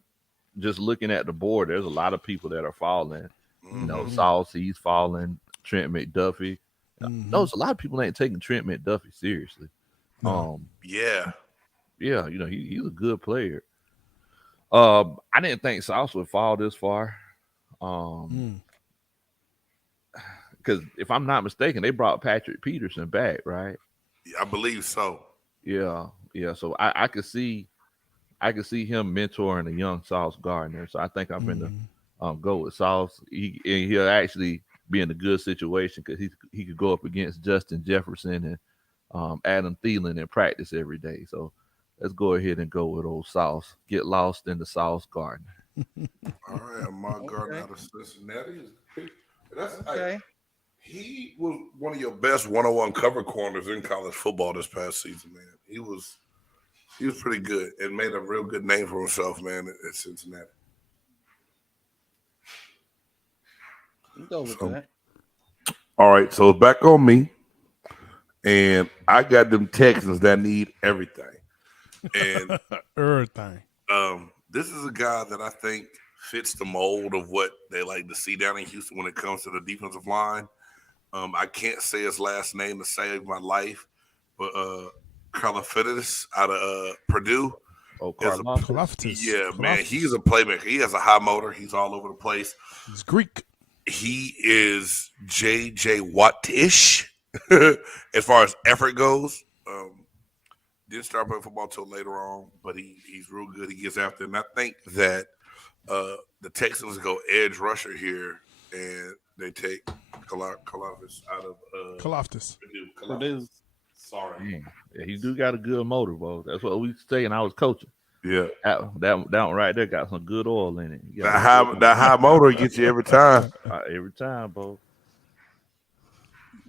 just looking at the board, there's a lot of people that are falling. You know, Sauce, he's falling. Trent McDuffie. Mhm. Notice a lot of people ain't taking Trent McDuffie seriously. No. Yeah. Yeah, you know, he's a good player. I didn't think Sauce would fall this far. Mm. Because if I'm not mistaken, they brought Patrick Peterson back, right? I believe so. Yeah, yeah. So I could see him mentoring a young Sauce Gardner. So I think I'm going to go with Sauce. He'll actually be in a good situation because he could go up against Justin Jefferson and Adam Thielen in practice every day. So let's go ahead and go with old Sauce. Get lost in the Sauce Gardner. All right, Ahmad Gardner Okay. out of Cincinnati. That's Okay. he was one of your best one-on-one cover corners in college football this past season, man. He was pretty good and made a real good name for himself, man, at Cincinnati. Go with So, that. all right, so it's back on me, and I got them Texans that need everything. And Everything. this is a guy that I think fits the mold of what they like to see down in Houston when it comes to the defensive line. I can't say his last name to save my life, but Karlaftis out of Purdue. Oh, As a- Kalaftis. Yeah, man, he's a playmaker. He has a high motor. He's all over the place. He's Greek. He is J.J. Watt-ish as far as effort goes. Didn't start playing football till later on, but he's real good. He gets after it. And I think that the Texans go edge rusher here, and they take Kalaftis out of Kalaftis. Purdue. Purdue. Sorry. Man, yeah, he do got a good motor, bro. That's what we say. And I was coaching. Yeah. That one right there got some good oil in it. You got That high motor gets you every time. every time, bro.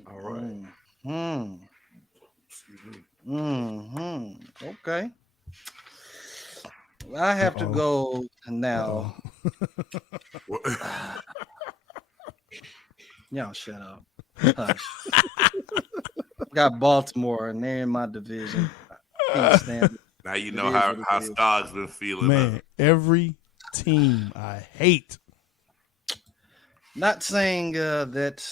All right. Okay. I have to go now. Y'all shut up. Hush. Got Baltimore, and they're in my division. I can't stand it. Now you It know is how what it is. Stogg's been feeling. Man, every team I hate. Not saying that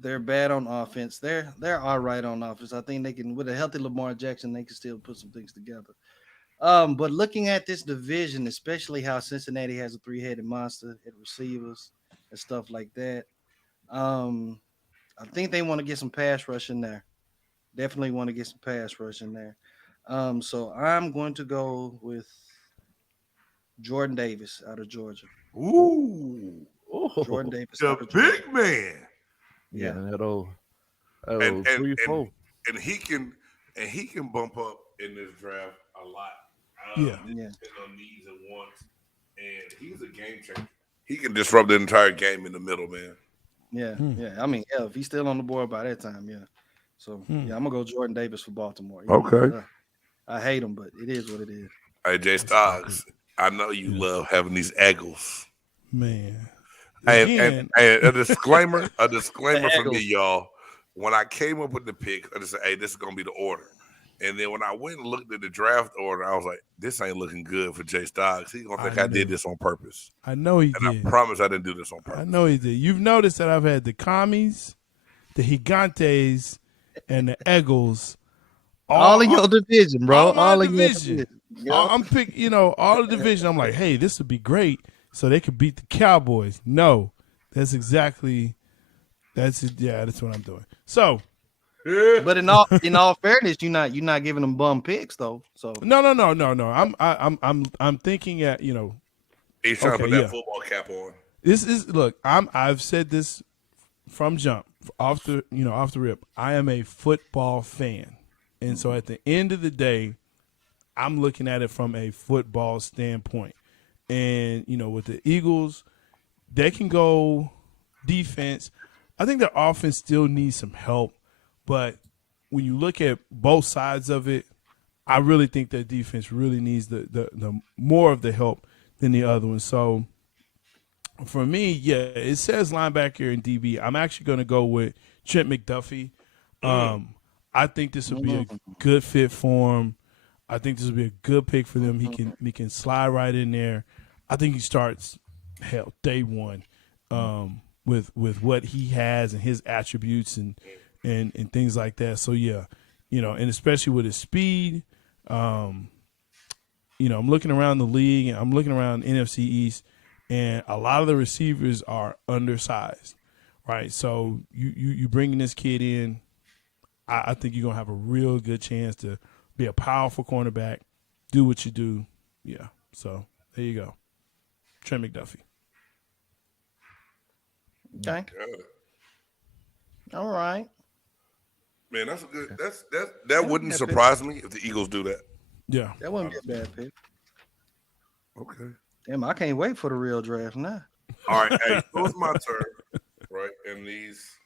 they're bad on offense. They're all right on offense. I think they can, with a healthy Lamar Jackson, they can still put some things together. But looking at this division, especially how Cincinnati has a three-headed monster at receivers and stuff like that, I think they want to get some pass rush in there. Definitely want to get some pass rush in there. So I'm going to go with Jordan Davis out of Georgia. Ooh, Jordan Davis the out of Georgia. big man. Yeah, Yeah. that old And- 3-4. And he can bump up in this draft a lot. Yeah. Yeah. Depending on needs and wants. And he's a game changer. He can disrupt the entire game in the middle, man. Yeah, yeah. I mean, yeah, if he's still on the board by that time, yeah. So yeah, I'm gonna go Jordan Davis for Baltimore. Okay. I hate him, but it is what it is. Hey, Jay Stoggs, I know you love having these eagles. Man. And a disclaimer, for Eagles. me, y'all. When I came up with the pick, I just said, hey, this is gonna be the order. And then when I went and looked at the draft order, I was like, this ain't looking good for Jay Stoggs. He's gonna think I did this on purpose. I know he And did. I promise I didn't do this on purpose. I know he did. You've noticed that I've had the commies, the gigantes, and the eagles. All in your division, bro. all my All in your division. division. I'm picking, all the division. I'm like, hey, this would be great, so they could beat the Cowboys. No, that's what I'm doing. So But in all fairness, you're not giving them bum picks though. So no. I'm thinking at He's trying to Okay, put that yeah. football cap on. this is look. I've said this from jump off the rip. I am a football fan, and so at the end of the day, I'm looking at it from a football standpoint. And with the Eagles, they can go defense. I think their offense still needs some help, but when you look at both sides of it, I really think that defense really needs the more of the help than the other one. So for me, yeah, it says linebacker and DB. I'm actually going to go with Trent McDuffie. I think this would be a good fit for him. I think this would be a good pick for them. He can slide right in there. I think he starts day one with what he has and his attributes and things like that. So yeah, and especially with his speed. I'm looking around the league and I'm looking around NFC East, and a lot of the receivers are undersized, right? So you bringing this kid in, I think you're gonna have a real good chance to be a powerful cornerback, do what you do. Yeah. So there you go, Trent McDuffie. Okay. Good. All right. Man, that's a good. That wouldn't surprise me if the Eagles do that. Yeah. That wouldn't be a bad pick. Okay. Damn, I can't wait for the real draft now. All right. Hey, it was my turn, right? And these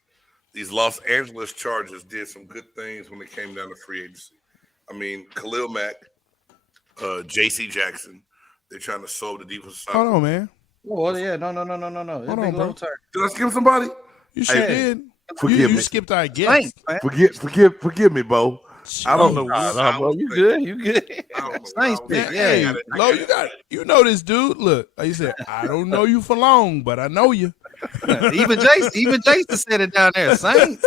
Los Angeles Chargers did some good things when it came down to free agency. I mean, Khalil Mack, J.C. Jackson. They're trying to solve the defensive side. Hold on, man. Oh, well, yeah, no. It's Hold big on, low bro. turn. Did I skip somebody? You sure Hey, did. forgive You me. skipped our guest. Thanks, man. Forgive me, Bo. I don't know. Nah, bro, you good? You good? Saints pick, yeah. Hey, Lo, you know this dude. Look, like you said, I don't know you for long, but I know you. Even Jason said it down there. Saints.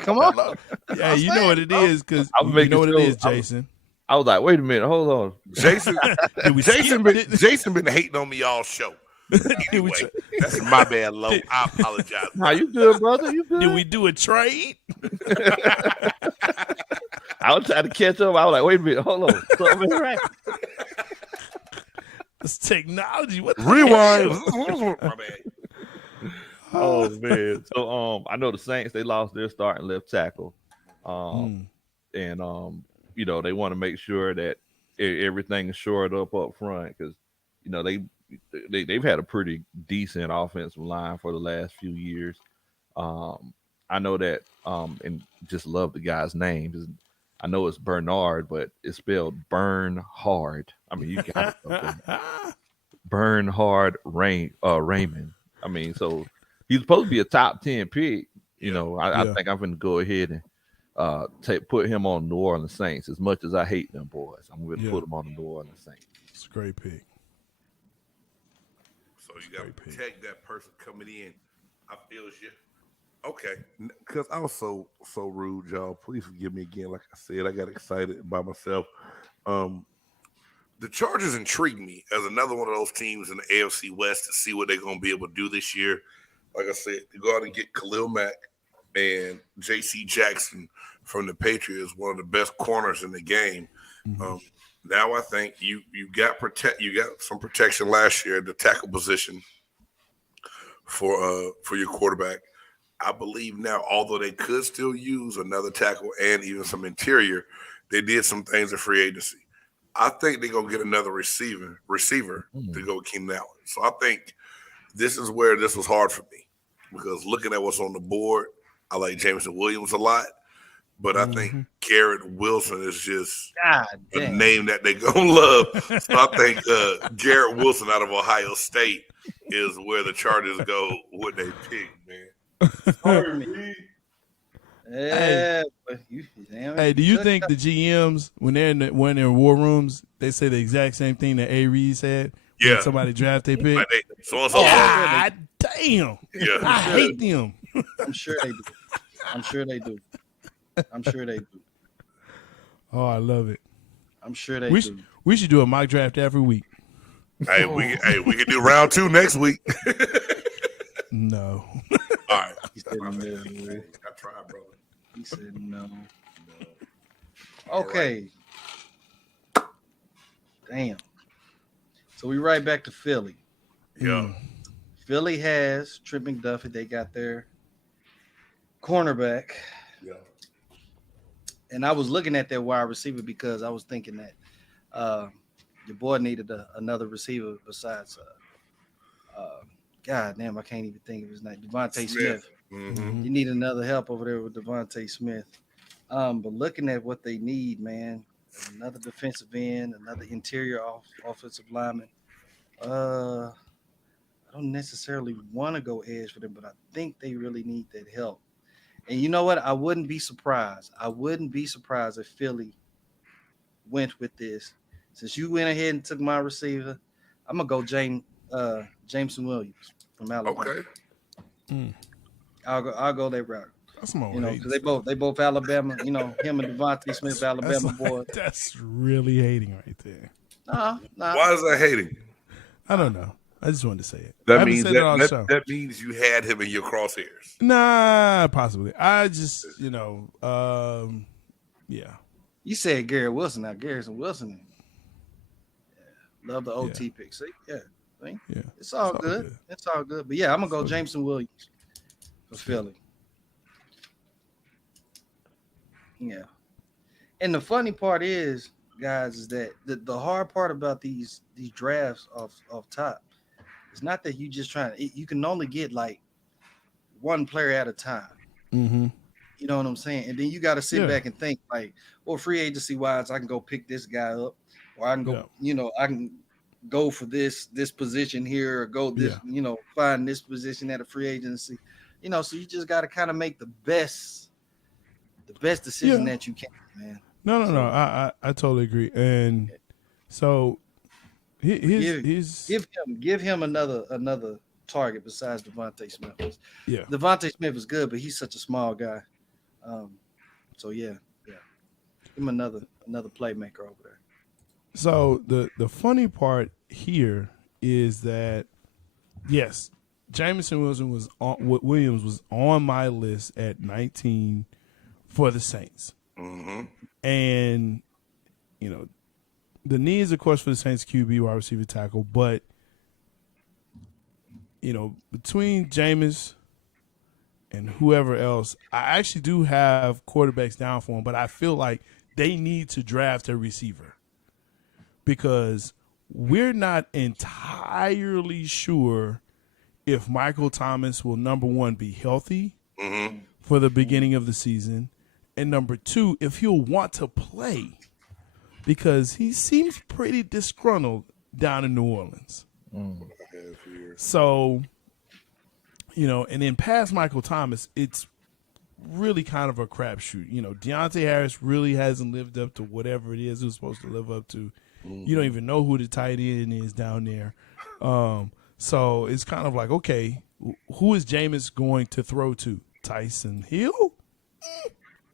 Come on. Yeah, you know what it is because I'm you making know what it sure- is, Jason. I was like, wait a minute, hold on. Jason Did we Jason been hating on me all show. Anyway, that's my bad, Lo. I apologize. Nah, you good, brother? You good? Did we do a trade? I was trying to catch up. I was like, wait a minute, hold on. Something ain't right. It's technology. What the Rewind. hell? My bad. Oh man. So I know the Saints, they lost their starting left tackle. And you know, they want to make sure that everything is shored up front because you know they've had a pretty decent offensive line for the last few years. I know that and just love the guy's name. I know it's Bernard, but it's spelled Burn Hard. I mean, you got it. Bernhard Raymond. I mean, so he's supposed to be a top 10 pick. You know, I think I'm going to go ahead and put him on New Orleans Saints. As much as I hate them boys, I'm going to put him on the New Orleans Saints. It's a great pick. So you got to protect that person coming in. I feel you. Okay, because I was so rude, y'all. Please forgive me again. Like I said, I got excited by myself. The Chargers intrigued me as another one of those teams in the AFC West to see what they're going to be able to do this year. Like I said, to go out and get Khalil Mack and J.C. Jackson from the Patriots, one of the best corners in the game. Mm-hmm. Now I think you got some protection last year at the tackle position for your quarterback. I believe now, although they could still use another tackle and even some interior, they did some things in free agency. I think they're going to get another receiver to go with Keenan Allen. So I think this is where this was hard for me because looking at what's on the board, I like Jameson Williams a lot, but I think Garrett Wilson is just a name that they're going to love. So I think Garrett Wilson out of Ohio State is where the Chargers go when they pick, man. Hey, do you think the GMs when they're in war rooms, they say the exact same thing that A. Reed said? Yeah. When somebody draft their pick. Like God damn! Yeah. I hate them. I'm sure they do. Oh, I love it. I'm sure they do. We should do a mock draft every week. Hey, we can do round 2 next week. No. All right. He said no. I tried, brother. He said no. Okay. Right. Damn. So we right back to Philly. Yeah. Philly has Trent McDuffie. They got their cornerback. Yeah. And I was looking at their wide receiver because I was thinking that your boy needed another receiver besides God damn, I can't even think of his name. Devontae Smith. Mm-hmm. You need another help over there with Devontae Smith. But looking at what they need, man, another defensive end, another interior offensive lineman. I don't necessarily want to go edge for them, but I think they really need that help. And you know what? I wouldn't be surprised. If Philly went with this. Since you went ahead and took my receiver, I'm gonna go Jameson Williams from Alabama. Okay. I'll go that route. That's my Because they both Alabama. You know, him and Devontae Smith, Alabama boy. That's really hating right there. Nah. Why is that hating? I don't know. I just wanted to say it. I That haven't means said it on the show. that means you had him in your crosshairs. Nah, possibly. I just, yeah. You said Garrett Wilson. Now Garrison Wilson. Yeah, love the OT Yeah. pick. See, yeah, see? Yeah. It's all good. It's all good. But yeah, I'm gonna go Jameson Williams for Philly. Yeah. And the funny part is, guys, is that the hard part about these drafts off top, it's not that you just trying to, you can only get like one player at a time. Mm-hmm. You know what I'm saying? And then you got to sit back and think like, well, free agency wise, I can go pick this guy up, or I can go, I can go for this position here, or go this, find this position at a free agency. So you just got to kind of make the best decision that you can, man. No. I totally agree. And so give him another target besides Devontae Smith. Yeah. Devontae Smith is good, but he's such a small guy. So yeah. Give him another playmaker over there. So the funny part here is that yes, Jameson Williams was on my list at 19 for the Saints. Mm-hmm. And the needs, of course, for the Saints QB, wide receiver, tackle, but between Jameis and whoever else, I actually do have quarterbacks down for him, but I feel like they need to draft a receiver because we're not entirely sure if Michael Thomas will, number one, be healthy for the beginning of the season, and number two, if he'll want to play because he seems pretty disgruntled down in New Orleans. So, and then past Michael Thomas, it's really kind of a crapshoot. Deontay Harris really hasn't lived up to whatever it is he was supposed to live up to. You don't even know who the tight end is down there. So it's kind of like, okay, who is Jameis going to throw to? Tyson Hill?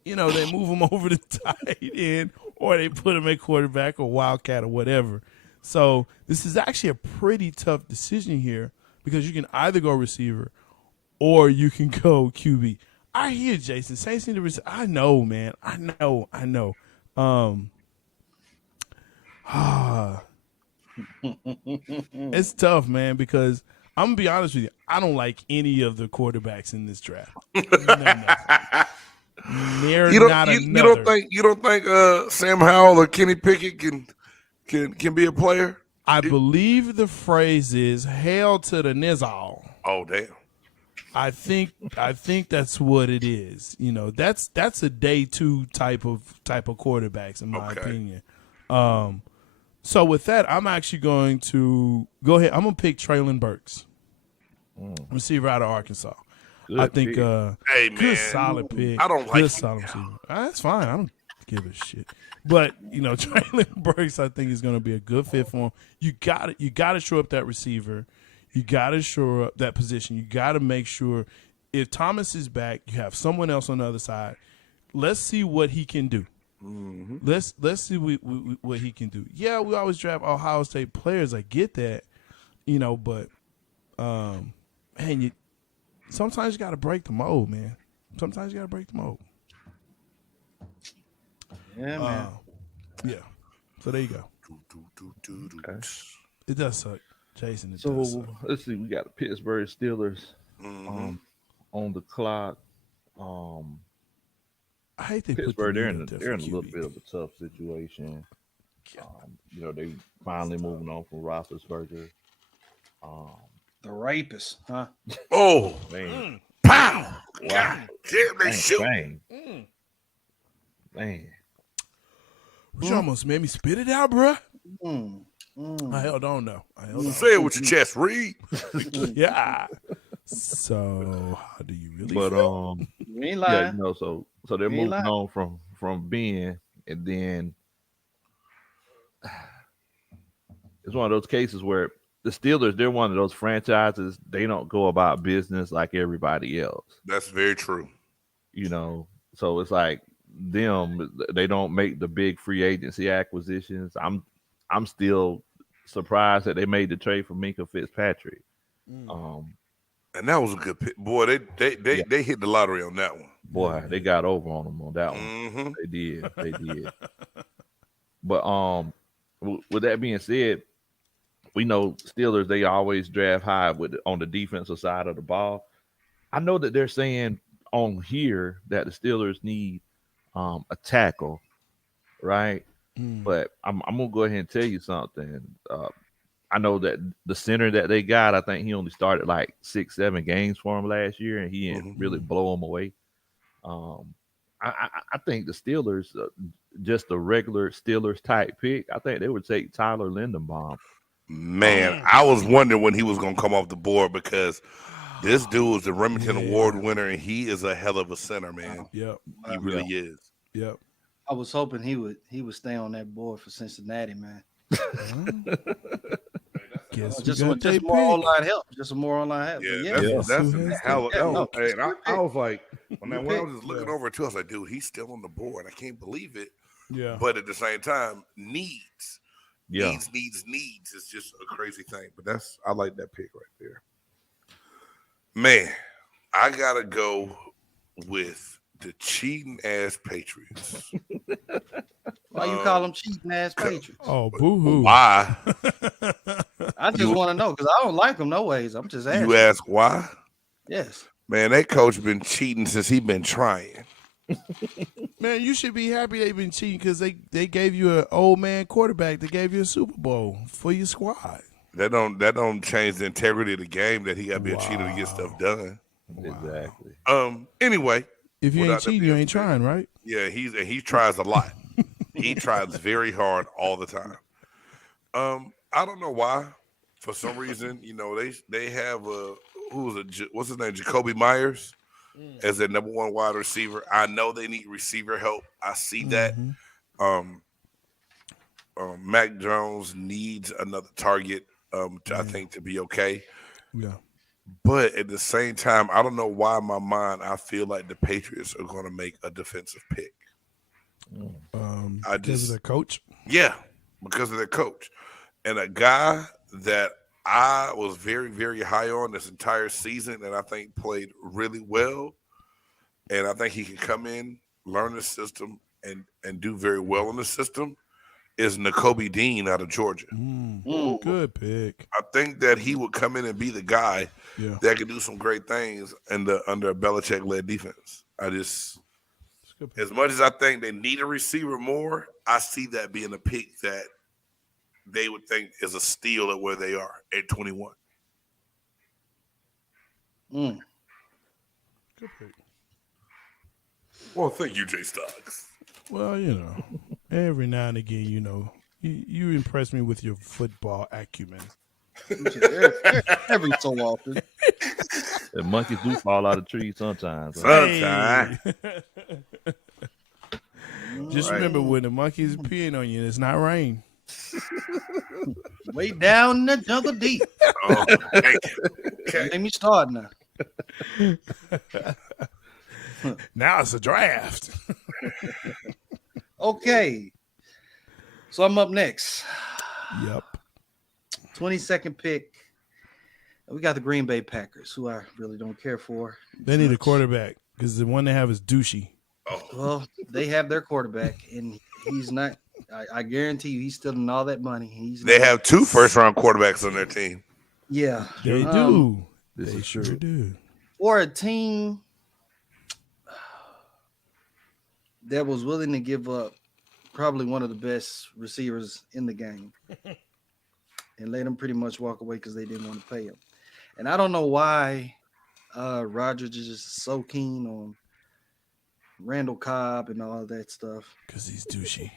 They move him over to tight end, or they put him at quarterback or wildcat or whatever. So this is actually a pretty tough decision here because you can either go receiver or you can go QB. I hear Jason. Saints need to receive. I know, man. I know. It's tough, man, because I'm going to be honest with you. I don't like any of the quarterbacks in this draft. You don't think Sam Howell or Kenny Pickett can be a player? I believe the phrase is "hail to the Nizal." Oh damn! I think that's what it is. That's a day two type of quarterbacks in my opinion. So with that, I'm actually going to go ahead. I'm gonna pick Traylon Burks, receiver out of Arkansas. Good I think pick. Hey man, good solid pick. I don't like good him solid now. receiver. That's fine. I don't give a shit. But Traylon Burks, I think is going to be a good fit for him. You got to shore up that receiver. You got to shore up that position. You got to make sure if Thomas is back, you have someone else on the other side. Let's see what he can do. Mm-hmm. Let's see what he can do. Yeah, we always draft Ohio State players. I get that, but man, sometimes you got to break the mold, man. Sometimes you got to break the mold. Yeah, man. Yeah. So there you go. Okay. It does suck, Jason. It So does suck. let's see. We got the Pittsburgh Steelers on the clock. I hate they Pittsburgh, put they're the in a little bit of a tough situation. They finally moving on from Roethlisberger. The rapist, huh? Oh, Man, pow! wow. God damn, they shoot. Bang. Man, You almost made me spit it out, bruh. Mm. I held on though. Say it with your chest, Reed. Yeah. So how do you really but feel? You ain't lying. so they're You ain't moving lying. on from Ben, and then it's one of those cases where the Steelers, they're one of those franchises, they don't go about business like everybody else. That's very true. So it's like they don't make the big free agency acquisitions. I'm still surprised that they made the trade for Minka Fitzpatrick. And that was a good pick. Boy, they hit the lottery on that one. Boy, they got over on them on that one. Mm-hmm. They did. But with that being said, we know Steelers, they always draft high on the defensive side of the ball. I know that they're saying on here that the Steelers need a tackle, right? But I'm gonna go ahead and tell you something. I know that the center that they got, I think he only started like 6-7 games for him last year, and he didn't really blow him away. I think the Steelers, just a regular Steelers type pick, I think they would take Tyler Lindenbaum. Man, I was wondering when he was going to come off the board because this dude is the Remington Award winner, and he is a hell of a center, man. Yep. He really is. Yep. I was hoping he would stay on that board for Cincinnati, man. Guess Just we got more pick. online help. Just some more online help. Yeah, that's a hell of no, and I was like, when I was pick. just looking over it too, I was like, dude, he's still on the board. I can't believe it. Yeah. But at the same time, needs. Yeah. Needs is just a crazy thing. But I like that pick right there. Man, I gotta go with the cheating ass Patriots. Why you call them cheating ass Patriots? Oh, boo-hoo. Why? I just want to know because I don't like them no ways. I'm just asking. You ask why? Yes. Man, that coach been cheating since he been trying. Man, you should be happy they've been cheating because they gave you an old man quarterback. They gave you a Super Bowl for your squad. That don't change the integrity of the game that he got to be a cheater to get stuff done. Exactly. Anyway, If you ain't without that cheating, you being ain't said, trying, right? Yeah, he tries a lot. He tries very hard all the time. I don't know why. For some reason, they have what's his name, Jacoby Myers, as their number one wide receiver. I know they need receiver help. I see that. Mac Jones needs another target. I think to be okay. Yeah. But at the same time, I don't know why in my mind I feel like the Patriots are going to make a defensive pick. Because of the coach. Yeah, because of their coach. And a guy that I was very, very high on this entire season and I think played really well. And I think he can come in, learn the system, and do very well in the system is Nakobe Dean out of Georgia. Good pick. I think that he would come in and be the guy that could do some great things under a Belichick-led defense. As much as I think they need a receiver more, I see that being a pick that they would think is a steal at where they are at 21. Good pick. Well, thank you, Jay Stocks. Well, every now and again, you impress me with your football acumen. Every so often. The monkeys do fall out of trees sometimes. Sometimes. Just remember when the monkeys peeing on you, and it's not rain. Way down the jungle deep. Oh, okay. Let me start now. Now it's a draft. Okay. So I'm up next. Yep. 22nd pick. We got the Green Bay Packers, who I really don't care for. They need a quarterback because the one they have is douchey. Well, they have their quarterback, and he's not. I guarantee you, he's stealing all that money. They have 2 first-round quarterbacks on their team. Yeah, They do. They sure do. For a team that was willing to give up probably one of the best receivers in the game and let him pretty much walk away because they didn't want to pay him. And I don't know why Rodgers is just so keen on Randall Cobb and all that stuff. Because he's douchey.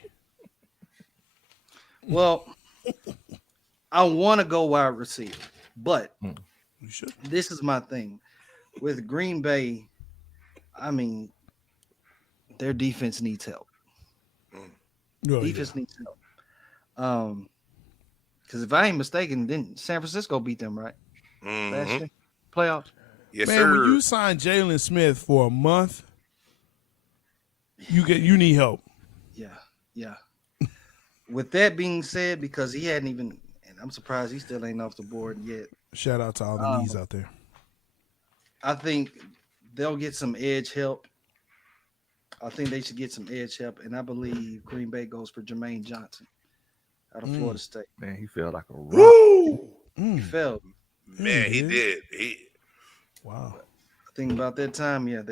Well, I want to go wide receiver, but You should. this is my thing. With Green Bay, I mean, their defense needs help. Oh, Defense needs help. Because if I ain't mistaken, then San Francisco beat them, right? Last year? Playoffs. Yes, Man, sir. when you sign Jalen Smith for a month, you need help. Yeah. With that being said, because he hadn't even, and I'm surprised he still ain't off the board yet. Shout out to all the knees out there. I think they'll get some edge help. I think they should get some edge help, and I believe Green Bay goes for Jermaine Johnson out of Florida State. Man, he felt like a rock. Woo! He fell. Man, he did. did. Wow. I think about that time, they're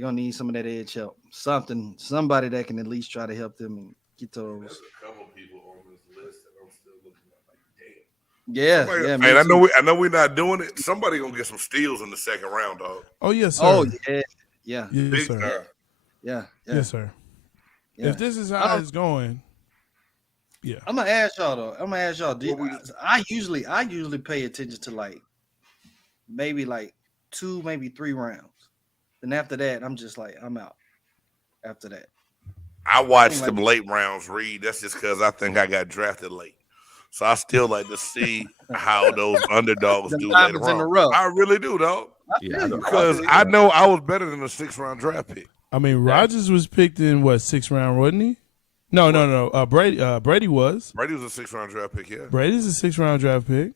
gonna need some of that edge help. Somebody that can at least try to help them and get those. There's a couple people on this list that I'm still looking at like, damn. Yeah, Hey, me too. I know we're not doing it. Somebody gonna get some steals in the second round, dog. Oh yes, sir. Oh yeah, yes, Big sir. time. yeah. Yes, sir. Yeah. If this is how it's going, yeah. I'm gonna ask y'all though. What we- I usually pay attention to like maybe like 2, maybe 3 rounds. Then after that, I'm just like, I'm out. After that, I watched Like- them late rounds read. That's just because I think I got drafted late. So I still like to see how those underdogs The do later diamonds in the on. rough. I really do, dog. Yeah, Because I know I was better than a 6th round draft pick. I mean, Rodgers was picked in what 6th round, wasn't he? No. Brady was. Brady was a 6th round draft pick, yeah. Brady's a 6th round draft pick.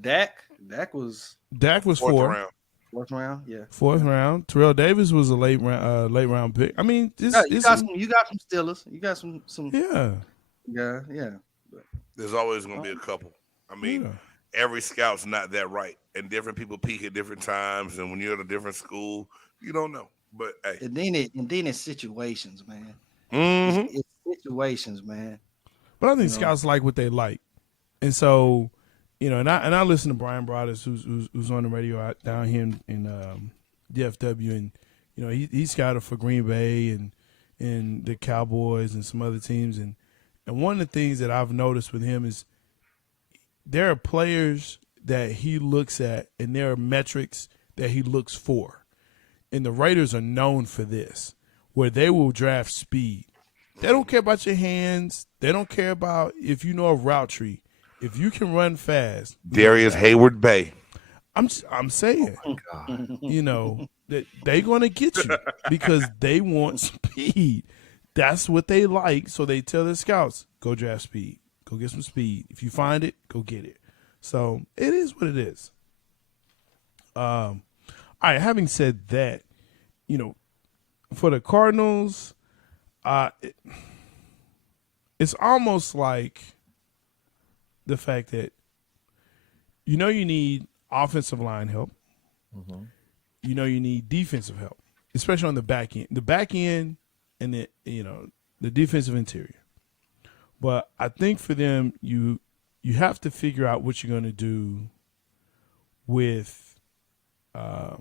Dak was Dak was 4th 4th round. 4th round. Yeah. 4th round. Terrell Davis was a late round pick. I mean, You got some Steelers. You got some. yeah. Yeah. There's always going to be a couple. I mean, Yeah. every scout's not that right. And different people peak at different times. And when you're at a different school, you don't know. But hey. And then it's situations, man. Mhm. It's situations, man. But I think You know? scouts like what they like, and so and I listen to Brian Broaddus, who's on the radio out down here in DFW, and he scouted for Green Bay and the Cowboys and some other teams, and one of the things that I've noticed with him is there are players that he looks at, and there are metrics that he looks for, and the Raiders are known for this, where they will draft speed. They don't care about your hands. They don't care about if you know a route tree. If you can run fast, Darius Hayward Bay. I'm saying, that they're going to get you because they want speed. That's what they like. So they tell their scouts, go draft speed. Go get some speed. If you find it, go get it. So it is what it is. All right, having said that, for the Cardinals, it's almost like the fact that you need offensive line help. Mm-hmm. You need defensive help, especially on the back end. The back end and the defensive interior. But I think for them, you have to figure out what you're going to do with your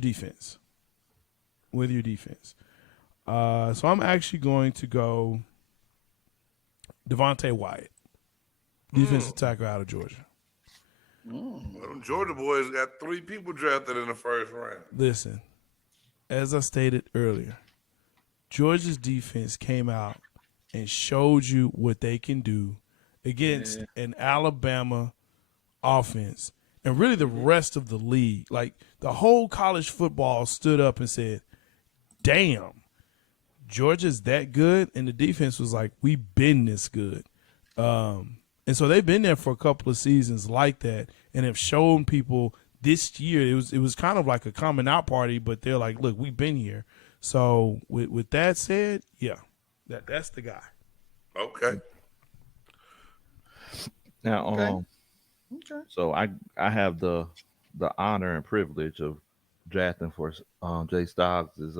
defense. With your defense. So I'm actually going to go Devontae Wyatt, defensive tackle out of Georgia. Well, them Georgia boys got 3 people drafted in the 1st round. Listen, as I stated earlier, Georgia's defense came out and showed you what they can do against an Alabama offense and really the rest of the league. Like, the whole college football stood up and said, damn, Georgia's that good, and the defense was like, we've been this good. And so they've been there for a couple of seasons like that and have shown people this year. It was kind of like a coming out party, but they're like, look, we've been here. So with that said, yeah, that's the guy. Okay. Now, Okay. so I have the honor and privilege of drafting for Jay Stoggs'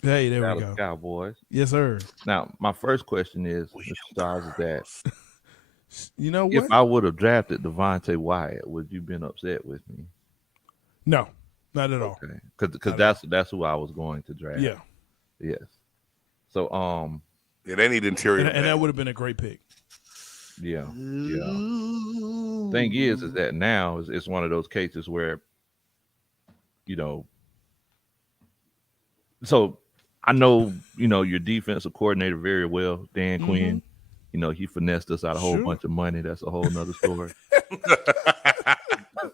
Hey, there we Dallas go. Cowboys. Yes, sir. Now, my first question is, Mr. Stoggs, is that You know what? if I would have drafted Devontae Wyatt, would you been upset with me? No, not at all. Okay, because that's who I was going to draft. Yeah. Yes. So Yeah, they need interior. And that would have been a great pick. yeah. Thing is that now it's one of those cases where, so I know, your defensive coordinator very well, Dan Quinn. He finessed us out a whole Sure. bunch of money. That's a whole nother story.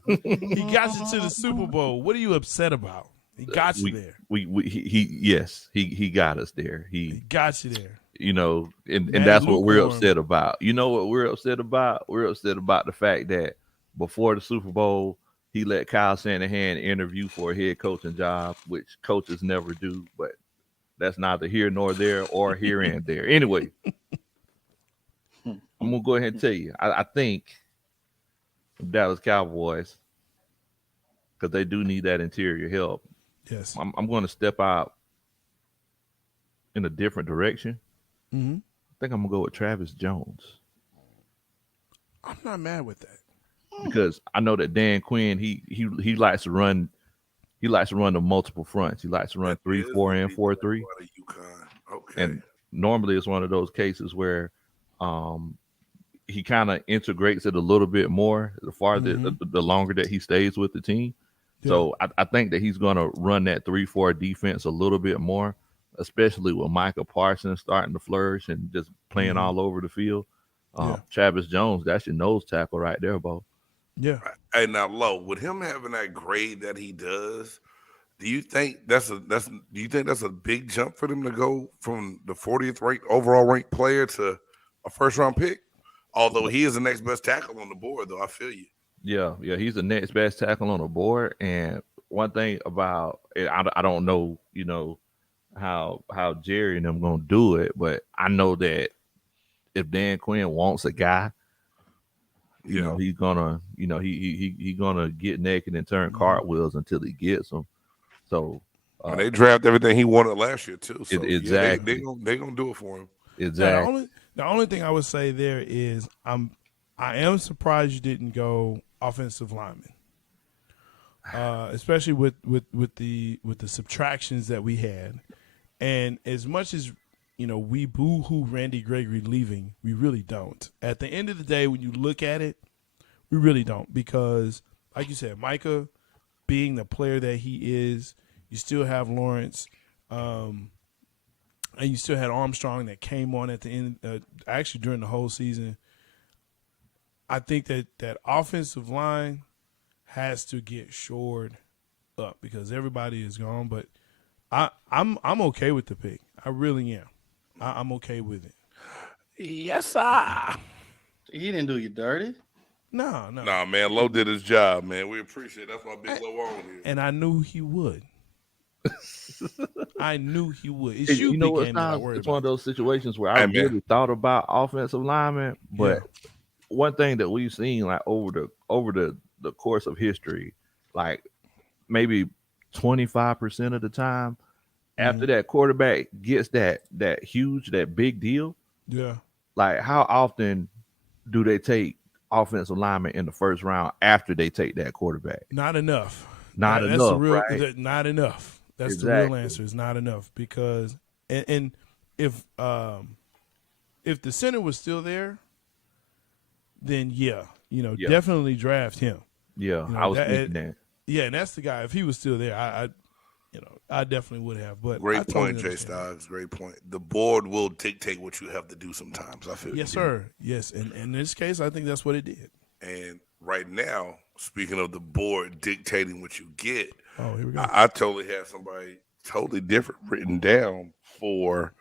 He got you to the Super Bowl. What are you upset about? He got you there. He got us there. He got you there. You know, and Mad that's what we're lukewarm. upset about. You know what we're upset about? We're upset about the fact that before the Super Bowl, he let Kyle Shanahan interview for a head coaching job, which coaches never do, but that's neither here nor there or here and there. Anyway, I'm gonna go ahead and tell you. I think the Dallas Cowboys, because they do need that interior help. Yes. I'm going to step out in a different direction. Hmm. I think I'm gonna go with Travis Jones I'm not mad with that. because I know that Dan Quinn he likes to run. He likes to run the multiple fronts. He likes to run That 3-4 is and the 4-3. out of UConn. Okay. And normally it's one of those cases where he kind of integrates it a little bit more the farther the longer that he stays with the team. Yeah. So I think that he's going to run that 3-4 defense a little bit more, especially with Micah Parsons starting to flourish and just playing all over the field. Yeah. Travis Jones, that's your nose tackle right there, Bo. Yeah. Hey, now, Low, with him having that grade that he does, do you think that's a big jump for them to go from the 40th ranked overall ranked player to a first round pick? Although he is the next best tackle on the board, though, I feel you. Yeah, he's the next best tackle on the board. And one thing about it, I don't know, how Jerry and them gonna do it, but I know that if Dan Quinn wants a guy, he's gonna, he gonna get naked and turn cartwheels until he gets him. So And they draft everything he wanted last year too. So exactly. they gonna do it for him. Exactly. The only thing I would say there is I am surprised you didn't go offensive lineman, especially with the subtractions that we had, and as much as we boo-hoo Randy Gregory leaving, we really don't. At the end of the day, when you look at it, we really don't, because like you said, Micah being the player that he is, you still have Lawrence, and you still had Armstrong that came on at the end, actually during the whole season. I think that offensive line has to get shored up because everybody is gone. But I'm okay with the pick. I really am. I'm okay with it. Yes, sir. He didn't do you dirty. No. Nah, man, Low did his job, man. We appreciate it. That's why Big Low on here. And I knew he would. I knew he would. It's You know what? Big Game that I worry It's one of about. those situations where I really thought about offensive linemen, but one thing that we've seen like over the course of history, like maybe 25% of the time, after that quarterback gets that big deal, like how often do they take offensive linemen in the first round after they take that quarterback? Not enough. Not That's enough, the real, right? Not enough. That's Exactly. the real answer. It's not enough because and if the center was still there, then definitely draft him. Yeah, I was thinking that. Yeah, and that's the guy. If he was still there, I definitely would have. But Great point, Jay Stoggs. Great point. The board will dictate what you have to do sometimes. I feel yes, sir. Yes, and in this case, I think that's what it did. And right now, speaking of the board dictating what you get, here we go. I totally have somebody totally different written down for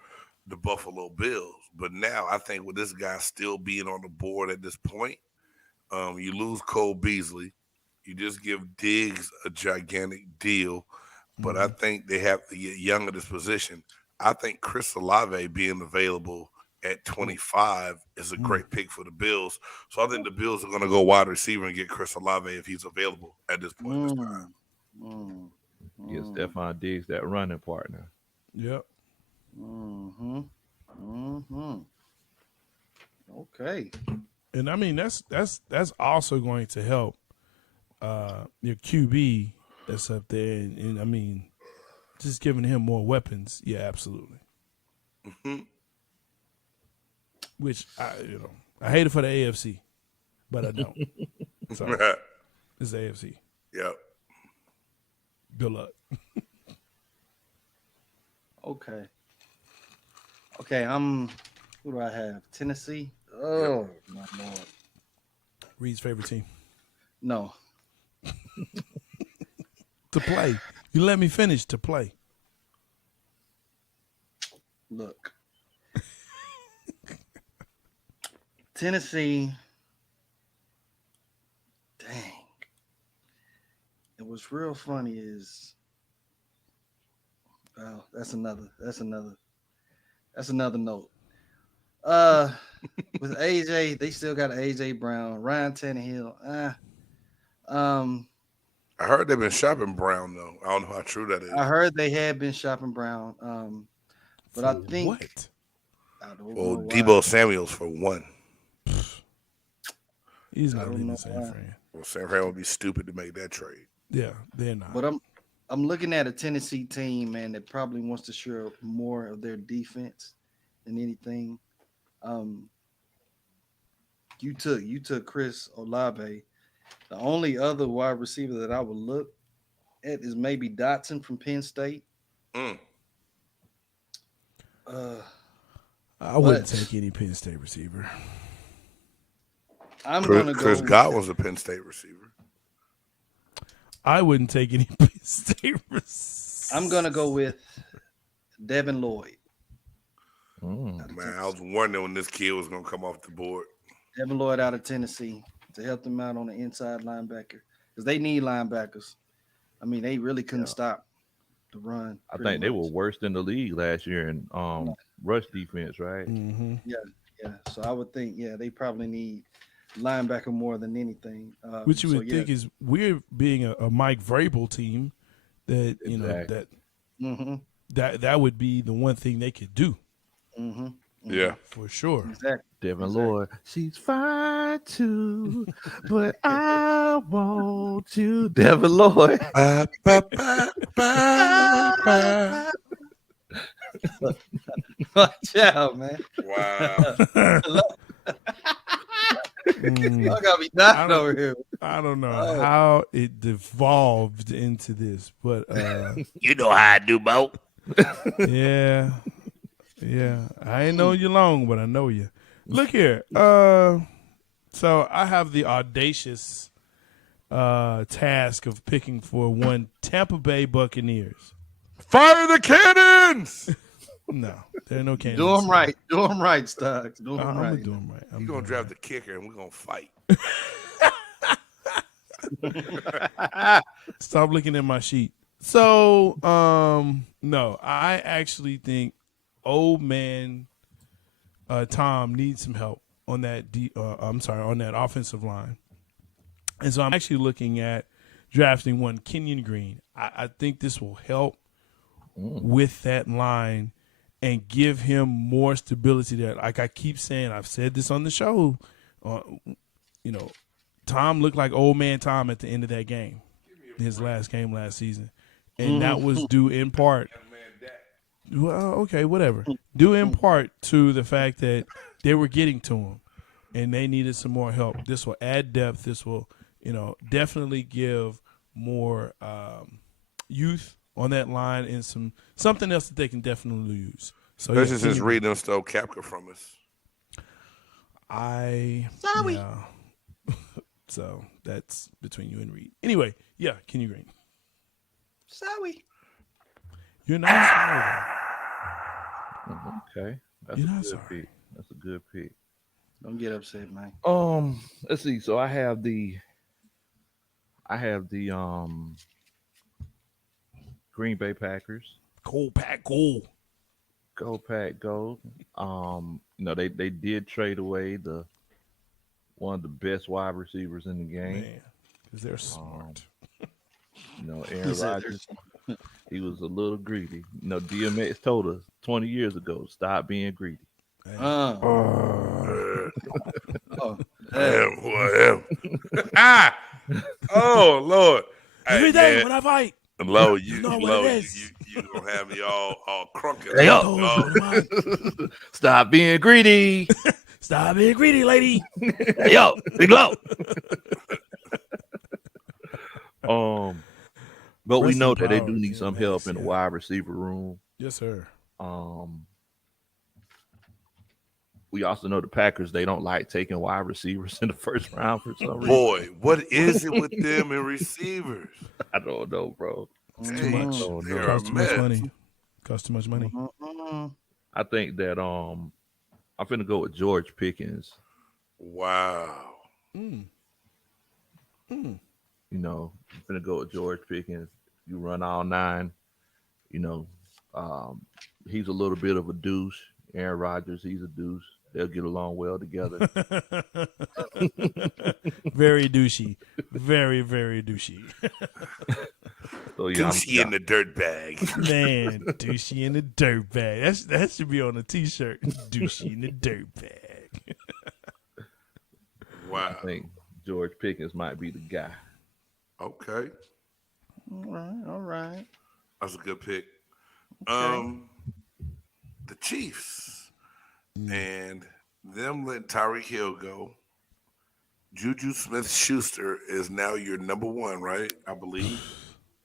the Buffalo Bills. But now I think with this guy still being on the board at this point, you lose Cole Beasley. You just give Diggs a gigantic deal. But I think they have to get young at this position. I think Chris Olave being available at 25 is a great pick for the Bills. So I think the Bills are going to go wide receiver and get Chris Olave if he's available at this point in this time. Get Stephon Diggs that running partner. Yep. Okay. And I mean that's also going to help your QB that's up there, and I mean, just giving him more weapons. Yeah, absolutely. Which I hate it for the AFC, but I don't. So it's the AFC. Yep. Good luck. Okay. Who do I have? Tennessee. Oh my Lord. Reed's favorite team No. to play. You let me finish to play. Look. Tennessee. Dang. And what's real funny is, well, that's another note. With AJ, they still got AJ Brown, Ryan Tannehill. I heard they've been shopping Brown though. I don't know how true that is. I heard they had been shopping Brown. But I For think what? I don't Well, know why. Debo Samuels for one. He's I not don't leaving know San why. Fran. Well, San Fran would be stupid to make that trade. Yeah, they're not. But I'm looking at a Tennessee team, man, that probably wants to shore up more of their defense than anything. You took Chris Olave. The only other wide receiver that I would look at is maybe Dotson from Penn State. Mm. I wouldn't but- take any Penn State receiver. I'm gonna go. Chris Godwin's a Penn State receiver. I wouldn't take any Penn State receiver. I'm gonna go with Devin Lloyd. Mm. Man, I was wondering when this kid was gonna come off the board. Devin Lloyd out of Tennessee to help them out on the inside linebacker because they need linebackers. I mean, they really couldn't stop the run. I pretty think they much. were worse than the league last year in rush defense, right? Mm-hmm. Yeah, so I would think, they probably need linebacker more than anything. Which you so, would think is we're being a Mike Vrabel team that you Exactly. know Mm-hmm, that would be the one thing they could do mm-hmm, Yeah. for sure. exactly. Devin Exactly. Lloyd, she's fine too, but I want you, Devin Lloyd. Ba, ba, ba, ba, ba. Watch out, man. Wow. Y'all gotta be dying over here. I don't know Oh. how it devolved into this, but You know how I do, Bo. yeah. I ain't known you long, but I know you. Look here. So I have the audacious task of picking for one Tampa Bay Buccaneers. Fire the cannons. No, there are no candidates. Do them right. Do them right, Stocks. Do them I'm right. gonna do them right. I'm You're gonna doing draft right. the kicker and we're gonna fight. Stop looking at my sheet. So, no, I actually think old man Tom needs some help on that. On that offensive line, and so I'm actually looking at drafting one Kenyon Green. I think this will help with that line and give him more stability. That, like I keep saying, I've said this on the show. Tom looked like old man Tom at the end of that game, his last game last season. And that was due in part. Well, okay, whatever. Due in part to the fact that they were getting to him and they needed some more help. This will add depth. This will, definitely give more youth on that line and something else that they can definitely use. So This yeah, is just reading Stowe Capka from us. Sorry. yeah. So that's between you and Reed. Anyway, yeah, Kenny Green. Sorry. You're not sorry. Okay, that's You're a not good sorry. pick. That's a good pick. Don't get upset, man. Let's see. So I have the Green Bay Packers. Cool pack, cool. Go Pack, go. They did trade away one of the best wide receivers in the game. Man, because they're smart. Aaron He said Rodgers. He was a little greedy. DMX told us 20 years ago, stop being greedy. Oh, I am who I am. Oh Lord. Every Hey, day man. when I fight. Low, You know what it is. you gonna have me all crunking. Hey, yo. Oh, Stop being greedy. Stop being greedy, lady. Hey, yo, Big Low. But we Rest know in that they power, do need some DMX, help in the yeah. wide receiver room. Yes, sir. We also know the Packers, they don't like taking wide receivers in the first round for some reason. boy, what is it with them and receivers? I don't know, bro. It's Hey, too much. Oh, no. they're a Costs too much mess. money. Costs too much money. Mm-mm. I think that I'm finna go with George Pickens Wow. Mm. Mm. You know, I'm gonna go with George Pickens. You run all nine. You know, um, he's a little bit of a douche. Aaron Rodgers, he's a douche. They'll get along well together. Very douchey. Very, very douchey. So yeah, Douchey in the dirt bag. Man, douchey in the dirt bag. That should be on a t-shirt. Douchey in the dirt bag. Wow. I think George Pickens might be the guy. Okay. All right. That's a good pick. Okay. The Chiefs and them letting Tyreek Hill go. Juju Smith-Schuster is now your number one, right? I believe,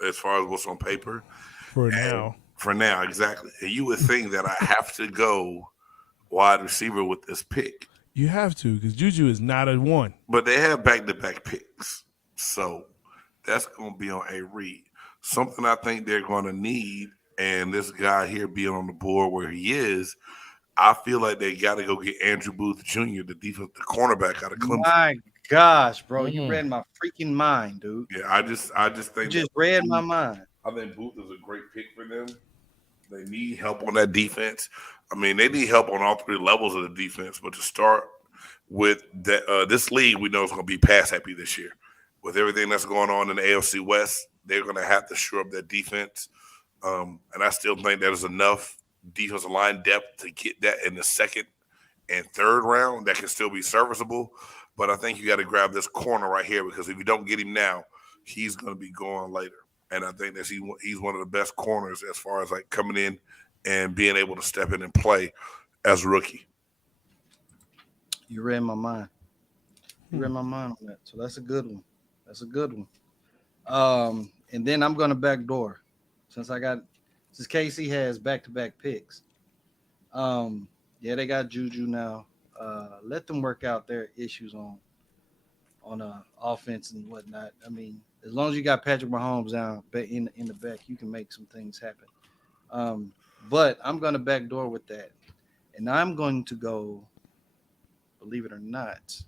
as far as what's on paper. For now. For now, exactly. And you would think that I have to go wide receiver with this pick. You have to, because Juju is not a one. But they have back-to-back picks. So that's going to be on a read. Something I think they're going to need, and this guy here being on the board where he is, I feel like they got to go get Andrew Booth Jr., the cornerback out of Clemson. My gosh, bro, you read my freaking mind, dude. Yeah, I just You think just read my mind. I think Booth is a great pick for them. They need help on that defense. I mean, they need help on all three levels of the defense. But to start with that, this league, we know it's going to be pass happy this year. With everything that's going on in the AFC West, they're going to have to shore up their defense. And I still think there's enough defensive line depth to get that in the second and third round that can still be serviceable. But I think you got to grab this corner right here, because if you don't get him now, he's going to be going later. And I think that he's one of the best corners as far as like coming in and being able to step in and play as a rookie. You read my mind. You read my mind on that. So that's a good one. And then I'm gonna backdoor since KC has back-to-back picks. Yeah, they got Juju now. Let them work out their issues on offense and whatnot. I mean, as long as you got Patrick Mahomes down in the back, you can make some things happen. But I'm gonna backdoor with that, and I'm going to go. Believe it or not,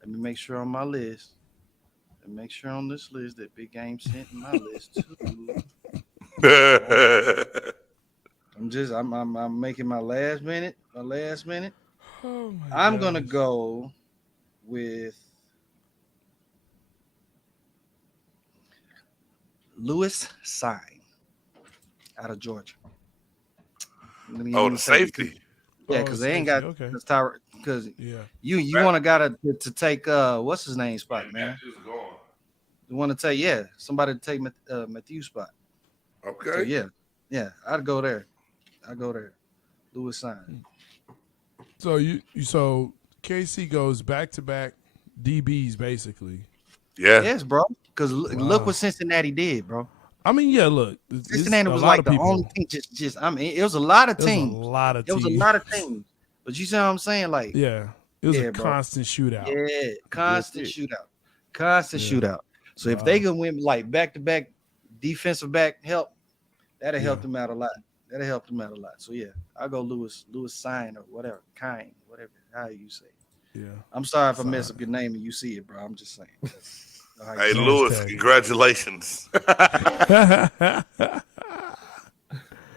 let me make sure on my list. And make sure on this list that Big Game sent in my list too. I'm making my last minute. Oh my I'm gonna gosh. go with Lewis Sign out of Georgia. The safety. Yeah, Oh, because they ain't safety, got okay. because Yeah. you want a guy to take what's his name spot, man. You want to take somebody to take Matthew's spot. Okay. So yeah, I'd go there. Lewis Sign. So KC goes back to back DBs basically. Yeah. Yes, bro. Because look what Cincinnati did, bro. I mean, yeah. Look, it's Cincinnati a was lot like of the people. only team. Just I mean, it was a lot of It was a teams. lot of It was teams. a lot of teams. But you see what I'm saying? Like, Yeah, it was a bro. constant shootout. Yeah, constant shootout. Yeah. So if they can win like back-to-back defensive back help, that'll help Yeah. them out a lot. So yeah, I'll go Lewis Sign or whatever, Kine, whatever, how you say it. Yeah. I'm sorry if I mess up your name and you see it, bro. I'm just saying. That's how you Hey, say it. Lewis, tag. congratulations.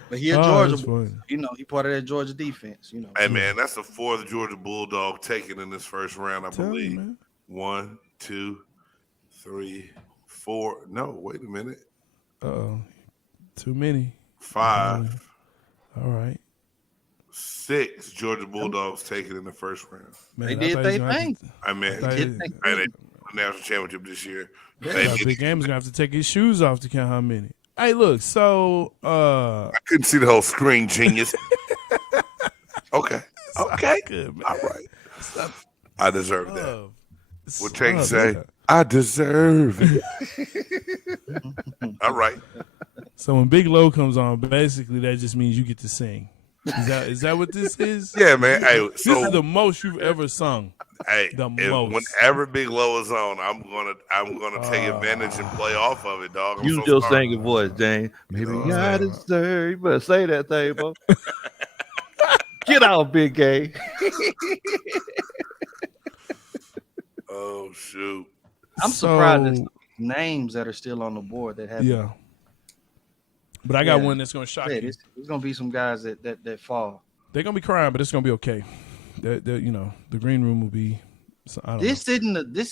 But here, Oh, Georgia, that's funny. he part of that Georgia defense, Hey, man, that's the fourth Georgia Bulldog taken in this first round, I Tell you, believe. man. 1, 2, 3, 4. No, wait a minute. Uh-oh. Too many. 5, All right. 6 Georgia Bulldogs taken in the first round. Man, They I did thought he was they gonna have thing. to- I mean, I thought did he- they hey, they won the national championship this year. I They thought did- Big Game was gonna have to take his shoes off to count how many. Hey, look. So, I couldn't see the whole screen, genius. Okay. good, man. All right. I deserve that. Love. What Tank Love, say? yeah. I deserve it. All right. So when Big Low comes on, basically that just means you get to sing. Is that what this is? Yeah, man. Hey, This so is the most you've ever sung. the most. whenever Big Low is on, I'm gonna take advantage and play off of it, dog. I'm Use so your sorry. singing voice, James. Maybe know what I'm I saying? deserve. You better say that thing, bro. Get out, Big Game. Oh shoot! I'm surprised there's So, names that are still on the board that have. yeah. But I got Yeah. one that's going to shock Yeah, you. there's gonna be some guys that fall. They're going to be crying, but it's going to be okay. The green room will be. I don't know. This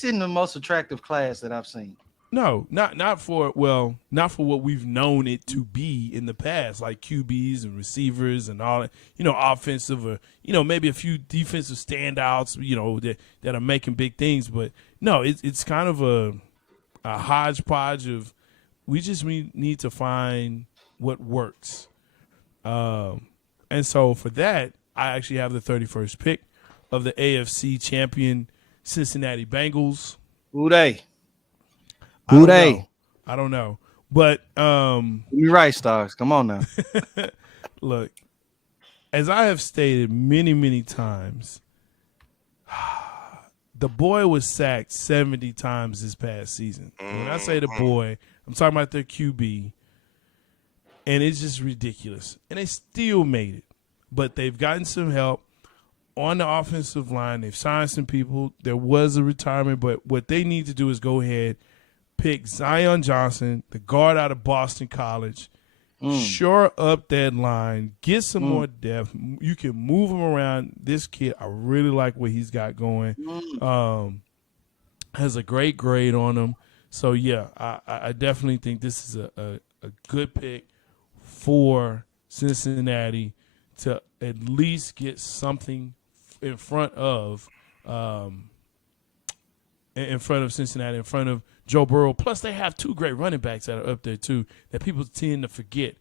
isn't the most attractive class that I've seen. No, not for what we've known it to be in the past, like QBs and receivers and all that, offensive or maybe a few defensive standouts, that are making big things. But no, it's kind of a hodgepodge of we just need to find what works. And so for that, I actually have the 31st pick of the AFC champion Cincinnati Bengals. Who they? I Who don't they? know. I don't know. But You're right, Stars. Come on now. look, as I have stated many, many times, the boy was sacked 70 times this past season. And when I say the boy, I'm talking about their QB. And it's just ridiculous. And they still made it. But they've gotten some help on the offensive line. They've signed some people. There was a retirement, but what they need to do is go ahead, pick Zion Johnson, the guard out of Boston College, shore up that line, get some more depth. You can move him around. This kid, I really like what he's got going. Has a great grade on him. So, yeah, I definitely think this is a good pick for Cincinnati to at least get something in front of Cincinnati, in front of Joe Burrow. Plus, they have two great running backs that are up there too that people tend to forget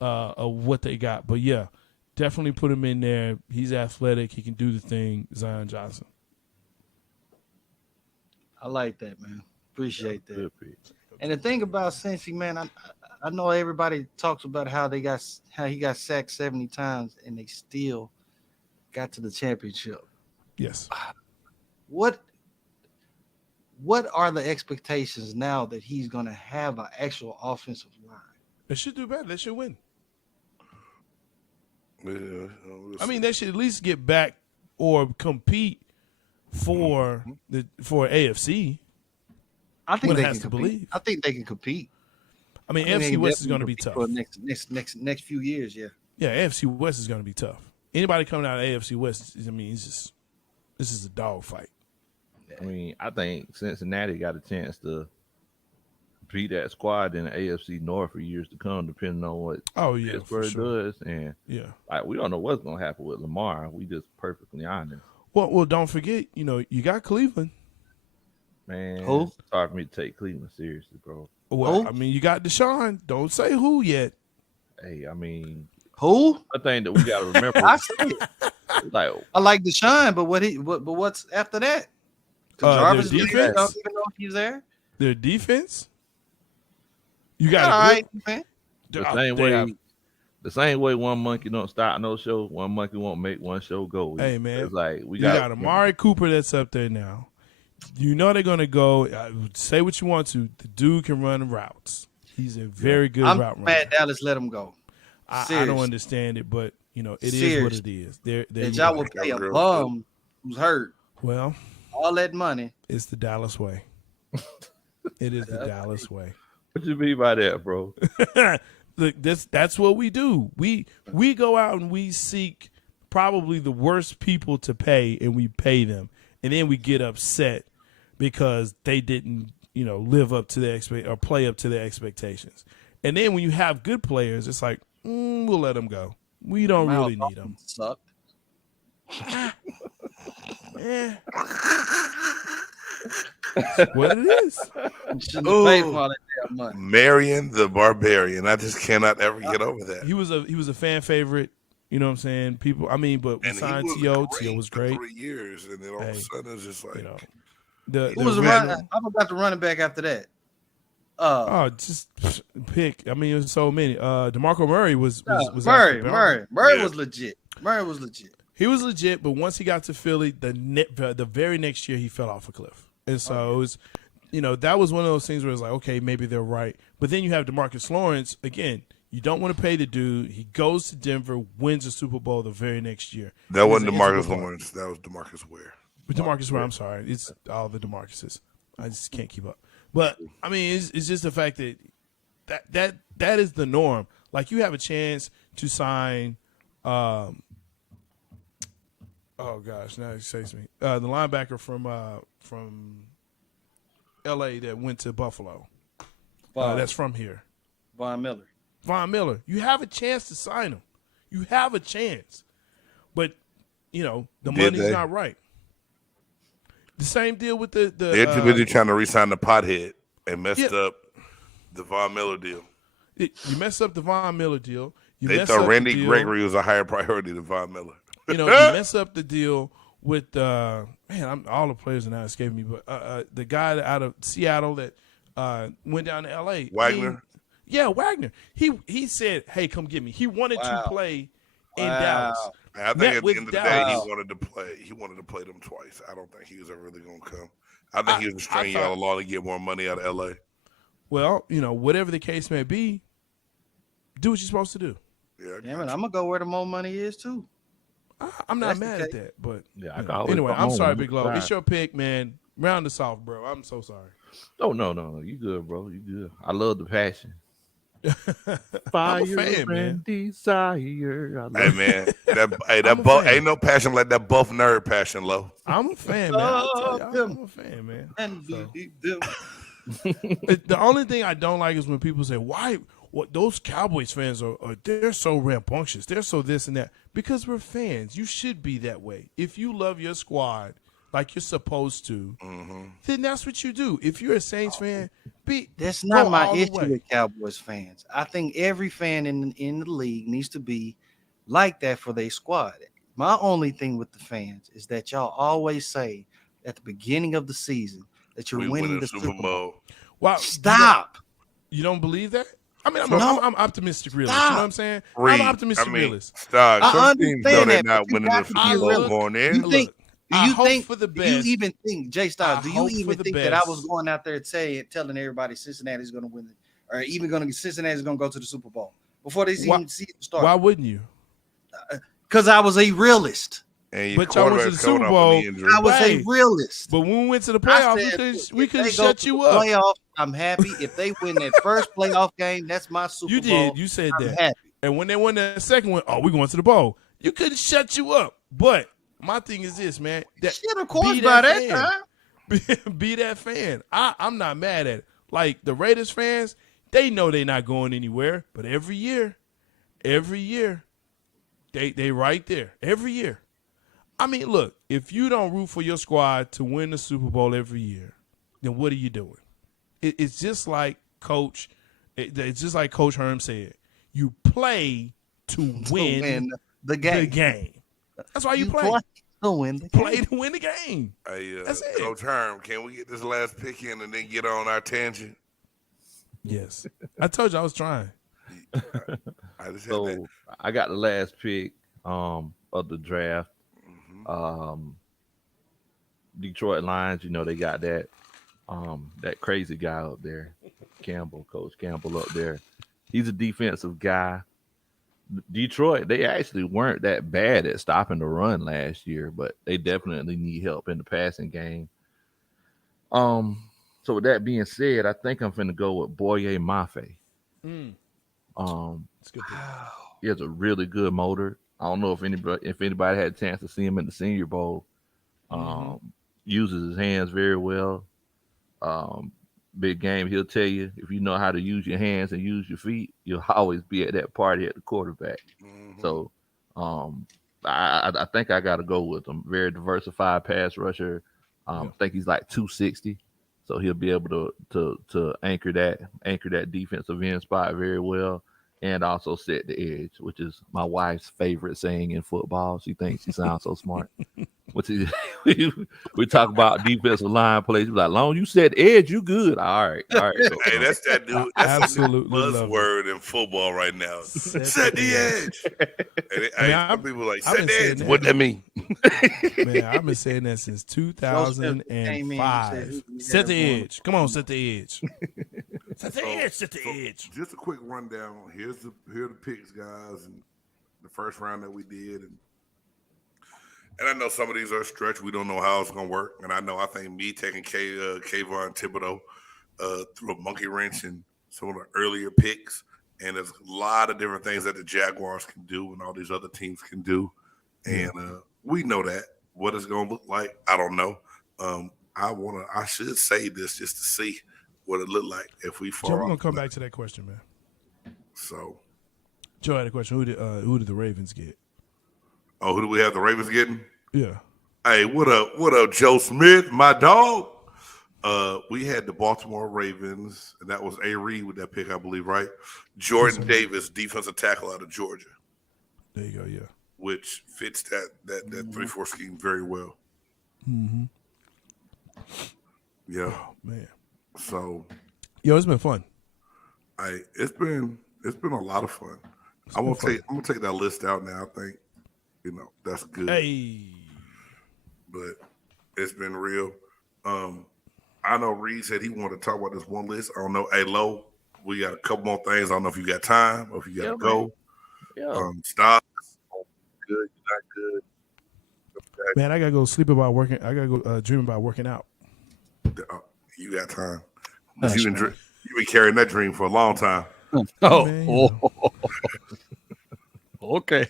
of what they got. But yeah, definitely put him in there. He's athletic. He can do the thing. Zion Johnson. I like that, man. Appreciate that. Good pick. And the thing about Cincy, man, I know everybody talks about how he got sacked 70 times and they still got to the championship. Yes. What are the expectations now that he's going to have an actual offensive line? They should do better. They should win. Yeah, I mean, they should at least get back or compete for AFC. I think One they has can to compete. believe. I think they can compete. I mean, I think they AFC can West is going to definitely be tough. compete for next few years. Yeah. Yeah, AFC West is going to be tough. Anybody coming out of AFC West, I mean, this is a dog fight. I mean, I think Cincinnati got a chance to beat that squad in the AFC North for years to come, depending on what Oh yeah, for Pittsburgh sure. does. And Yeah. like, we don't know what's gonna happen with Lamar. We just perfectly honest, Well, don't forget, you got Cleveland. man. Who? It's hard for me to take Cleveland seriously, bro. Well, Who? I mean, you got Deshaun. Don't say who yet. Hey, I mean, Who? one thing that we got to remember, I said it. like, I like Deshaun, but what's after that? 'Cause Their Jarvis Landry, defense? I don't even know if he's there. Their defense. You All got right, man. the same way one monkey don't start no show, one monkey won't make one show go. Hey, man, it's like we You got got Amari Cooper that's up there now. You know they're gonna go. Say what you want to. The dude can run routes. He's a very good I'm route runner. mad Dallas let him go. I don't Seriously. understand it, but it is what Seriously. it is. There That you y'all go. will pay a Real bum who's hurt Well, all that money. it's the Dallas way. It is the Dallas way. What you mean by that, bro? Look, that's what we do. We go out and we seek probably the worst people to pay, and we pay them, and then we get upset because they didn't, live up to their or play up to their expectations. And then when you have good players, it's like we'll let them go. We don't really need them. Sucked. Eh. That's what it is. Shouldn't have paid for all that damn money. Marion the Barbarian. I just cannot ever get over that. He was a fan favorite. You know what I'm saying? People. I mean, but we And he signed was T.O. great T.O. was for great. 3 years, and then all of a Hey, sudden it's just like, Who was the run? I forgot the running back after that. Oh, just pick. I mean, it was so many. DeMarco Murray was Murray. after Murray Yeah. was legit. Murray was legit. He was legit, but once he got to Philly, the very next year he fell off a cliff, and so it was, that was one of those things where it's like, okay, maybe they're right, but then you have DeMarcus Lawrence again. You don't want to pay the dude. He goes to Denver, wins a Super Bowl the very next year. that wasn't He's an DeMarcus integral part. Lawrence. That was DeMarcus Ware. With DeMarcus Ware, I'm sorry. It's all the DeMarcuses. I just can't keep up. But I mean, it's just the fact that is the norm. Like you have a chance to sign. Oh gosh, now it escapes me. The linebacker from L.A. that went to Buffalo. That's from here. Von Miller. Von Miller. You have a chance to sign him. You have a chance, but the money's not right. The same deal with the They're too busy trying to re-sign the pothead and messed up the Von Miller deal. You mess up the Von Miller deal. They thought Randy Gregory was a higher priority than Von Miller. You mess up the deal with all the players are now escaping me, but the guy out of Seattle that went down to L.A. Wagner. Wagner. He said, "Hey, come get me." He wanted to play in Dallas. I think at the end of the day, he wanted to play. He wanted to play them twice. I don't think he was ever really going to come. I think he was stringing y'all along to get more money out of L.A. Well, whatever the case may be, do what you're supposed to do. Yeah, man, I'm gonna go where the more money is too. I'm not mad at that, but anyway, I'm sorry, Big Low. It's your pick, man. Round us off, bro. I'm so sorry. Oh no, you good, bro. You good. I love the passion. I'm a fan, man. Desire. Hey man, that ain't no passion like that buff nerd passion, Low. I'm a fan, man. I'm a fan, man. The only thing I don't like is when people say, "Why? What those Cowboys fans are they're so rambunctious. They're so this and that." Because we're fans. You should be that way. If you love your squad like you're supposed to, then that's what you do. If you're a Saints fan, that's not my issue with Cowboys fans. I think every fan in the league needs to be like that for their squad. My only thing with the fans is that y'all always say at the beginning of the season that you're winning the Super Bowl. Wow, stop. You don't believe that? I mean, I'm optimistic realist. You know what I'm saying? I'm optimistic realist. Stop. I understand that. Not winning the Super Bowl going in. Do you think for the best? Do you even think, Jay Styles? Do you even think that I was going out there telling everybody Cincinnati's going to win it, or even Cincinnati's going to go to the Super Bowl before they even see it start? Why wouldn't you? Because I was a realist. But y'all went to the Super Bowl. I was a realist. But when we went to the playoffs, we couldn't shut you up. Playoffs, I'm happy. If they win that first playoff game, that's my Super Bowl. You did. You said I'm that. happy. And when they won that second one, we're going to the bowl. You couldn't shut you up. But my thing is this, man. Of course, by that time. Be that fan. I'm not mad at it. Like the Raiders fans, they know they're not going anywhere. But every year, they right there. Every year. I mean, look, if you don't root for your squad to win the Super Bowl every year, then what are you doing? It's just like Coach Herm said. You play to win the game. That's why you play. To win the play to win the game. Hey, that's it. Coach Herm, can we get this last pick in and then get on our tangent? Yes. I told you I was trying. I got the last pick of the draft. Detroit Lions, they got that crazy guy up there, Coach Campbell up there. He's a defensive guy. Detroit, they actually weren't that bad at stopping the run last year, but they definitely need help in the passing game. So with that being said, I think I'm finna go with Boye Mafe. That's good. He has a really good motor. I don't know if anybody had a chance to see him in the Senior Bowl. Uses his hands very well. Big game. He'll tell you if you know how to use your hands and use your feet, you'll always be at that party at the quarterback. So I think I got to go with him. Very diversified pass rusher. I think he's like 260, so he'll be able to anchor that defensive end spot very well. And also set the edge, which is my wife's favorite saying in football. She thinks she sounds so smart. We talk about defensive line plays. Like, long as you set the edge, you good. All right. Hey, that's that dude. That's absolutely buzzword in football right now. Set the edge. Some people like set the edge. What that mean? Man, I've been saying that since 2005. Set the edge. Come on, set the edge. Set the edge. Just a quick rundown. Here are the picks, guys, and the first round that we did. And And I know some of these are a stretch. We don't know how it's going to work. And I think me taking Kayvon Thibodeau through a monkey wrench and some of the earlier picks. And there's a lot of different things that the Jaguars can do and all these other teams can do. And we know that. What it's going to look like, I don't know. I should say this just to see what it look like if we fall Joe, we're off. gonna come back to that question, man. So, Joe had a question. Who did the Ravens get? who do we have the Ravens getting? Yeah. Hey, what up, Joe Smith, my dog? We had the Baltimore Ravens, and that was A. Reed with that pick, I believe, right? Jordan Davis, defensive tackle out of Georgia. There you go. Yeah. Which fits that 3-4 scheme very well. Mm-hmm. Yeah. Oh man. So, Yo, it's been fun. it's been a lot of fun. I'm gonna take that list out now. I think that's good. Hey. But it's been real. I know Reed said he wanted to talk about this one list. I don't know. Hey, Lo, we got a couple more things. I don't know if you got time or if you got to go. Yeah. Stop. Good, not good. Okay. Man, I gotta go sleep about working. I gotta go dream about working out. You got time. Gosh, You've been carrying that dream for a long time. Man, Okay.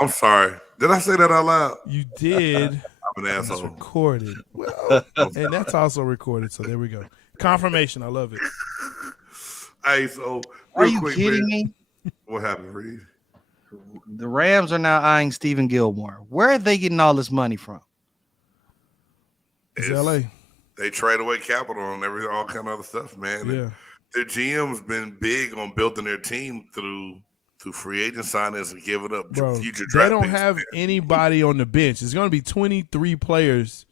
I'm sorry. Did I say that out loud? You did. I'm an It's asshole. recorded. Well, and that's also recorded. So there we go. Confirmation. I love it. Hey, so Are real you quick, kidding man, me? what happened, Reed? The Rams are now eyeing Stephen Gilmore. Where are they getting all this money from? It's It's- LA. They trade away capital and all kind of other stuff, man. Yeah. Their GM's been big on building their team through free agent signings and giving up Bro, future they draft don't picks. have anybody on the bench. It's going to be 23 players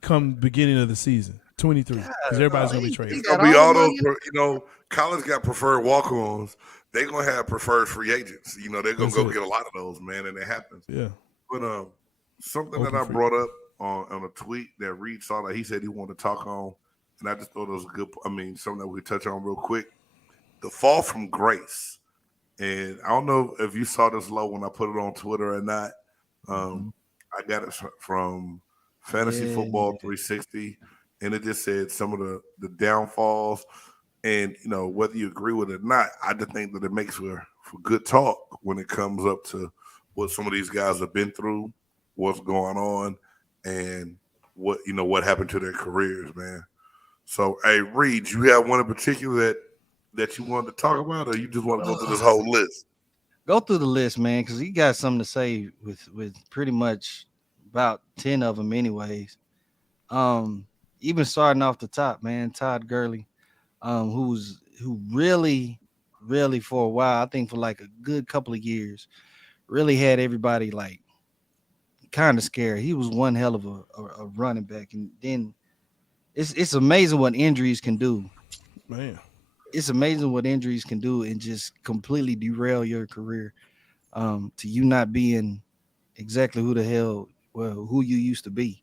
come beginning of the season. 23. Because everybody's going to be traded. It's gonna be all those, college got preferred walk-ons. They're gonna have preferred free agents. They're gonna That's go it. get a lot of those, man, and it happens. Yeah. But something Open that I free. brought up on a tweet that Reed saw that he said he wanted to talk on, and I just thought it was something that we could touch on real quick. The fall from grace. And I don't know if you saw this low when I put it on Twitter or not. I got it from Fantasy Football 360, and it just said some of the downfalls. And whether you agree with it or not, I just think that it makes for good talk when it comes up to what some of these guys have been through, what's going on, and what happened to their careers, man. So, hey, Reed, you have one in particular that you wanted to talk about, or you just want to go through this whole list? Go through the list, man, because he got something to say with pretty much about 10 of them, anyways. Even starting off the top, man, Todd Gurley, who really for a while, I think for like a good couple of years, really had everybody like kind of scared. He was one hell of a running back, and then it's amazing what injuries can do. Man. It's amazing what injuries can do and just completely derail your career to you not being exactly who you used to be,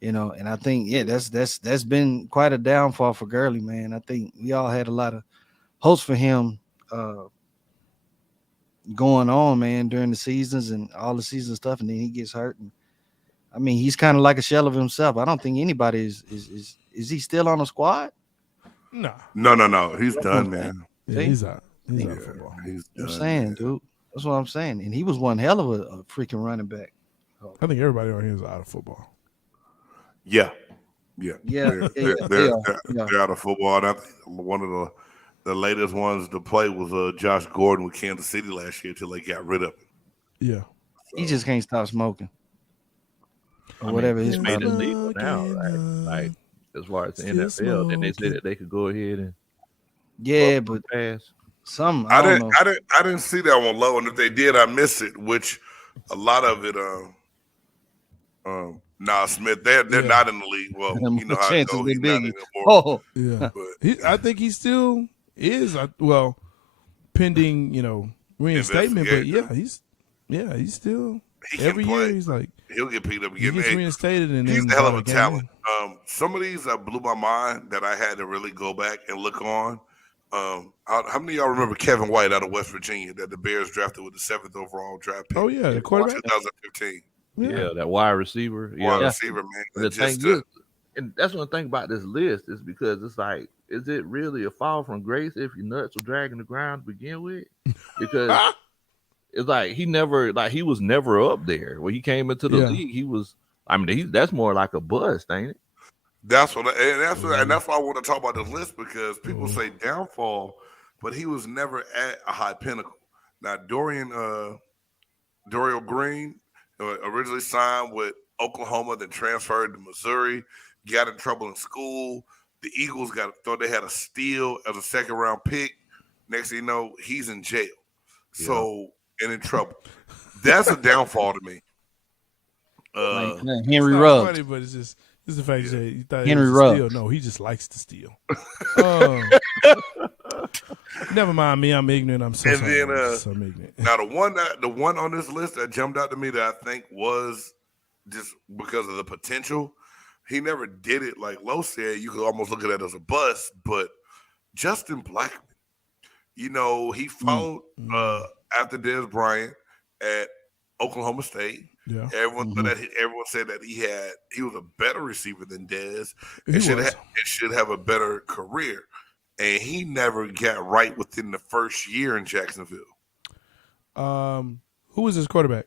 and I think, that's been quite a downfall for Gurley, man. I think we all had a lot of hopes for him going on, man, during the seasons and all the season stuff, and then he gets hurt. And I mean, he's kind of like a shell of himself. I don't think anybody is he still on the squad? Nah. No. He's done, man. Yeah, See? he's out. He's out of football. He's I'm done, saying, man. dude. That's what I'm saying. And he was one hell of a freaking running back. I think everybody on here is out of football. Yeah. Yeah, They're out of football. And I think one of the latest ones to play was Josh Gordon with Kansas City last year until they got rid of him. Yeah. He just can't stop smoking. Or I mean, whatever his it's made it problem. legal now, right? Like as far as the NFL, then they said that they could go ahead and Yeah, but pass. some I don't know. didn't see that one low, and if they did, I missed it. Which a lot of it, Smith, they're not in the league. Well, you know how it Chances goes. they He's not big. anymore. Oh, Yeah. But I think he still is. Well, pending, reinstatement. But he's still he can every play. year he's like He'll get picked up he again. gets Hey, reinstated and he's then a hell of a game talent. in. Some of these blew my mind that I had to really go back and look on. How many of y'all remember Kevin White out of West Virginia that the Bears drafted with the 7th overall draft pick? Oh yeah, the quarterback. 2015. Yeah, that wide receiver. Wide Yeah. receiver, man. The Just thing is, and that's one thing about this list is because it's like, is it really a fall from grace if your nuts were dragging the ground to begin with? Because it's like he was never up there when he came into the Yeah. league. He was, I mean, that's more like a bust, ain't it? that's what, and that's why I want to talk about this list because people say downfall, but he was never at a high pinnacle. Now Dorial Green originally signed with Oklahoma, then transferred to Missouri, got in trouble in school. The Eagles thought they had a steal as a second round pick. Next thing you know, he's in jail. So and in trouble. That's a downfall to me. Like, It's Henry not Ruggs. funny, but it's just the fact that you thought Henry it was a Ruggs. steal. No, he just likes to steal. Never mind me. I'm ignorant. I'm so And sorry. then, I'm ignorant. Now the one on this list that jumped out to me that I think was just because of the potential, he never did it like Lo said. You could almost look at it as a bust, but Justin Blackman, he followed after Dez Bryant at Oklahoma State. Yeah. Everyone said that he was a better receiver than Dez. He and was. should have a better career. And he never got right within the first year in Jacksonville. Who was his quarterback?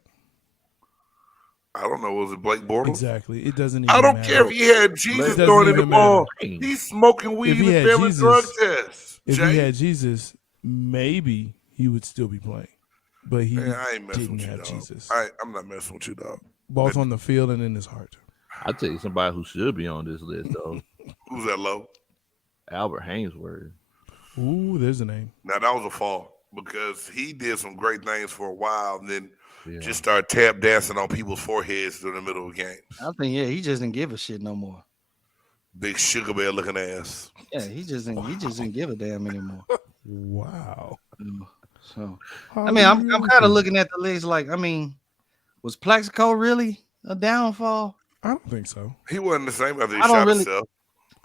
I don't know. Was it Blake Bortles? Exactly. It doesn't even I don't matter. care if he had Jesus Doesn't throwing in the even ball. matter. He's smoking weed If he and had failing Jesus- drug tests. If Jay. he had Jesus, maybe he would still be playing. But he Man, I ain't messing didn't with you, have dog. Jesus. I'm not messing with you, dog. Both on the field and in his heart. I'll tell you somebody who should be on this list though. Who's that low? Albert Hainsworth. Ooh, there's a name. Now that was a fall because he did some great things for a while and then Yeah. just started tap dancing on people's foreheads during the middle of games. I think he just didn't give a shit no more. Big sugar bear looking ass. Yeah, he just didn't give a damn anymore. Wow. So I mean, I'm kind of looking at the list like, I mean, was Plaxico really a downfall? I don't think so. He wasn't the same after he I don't shot really- himself.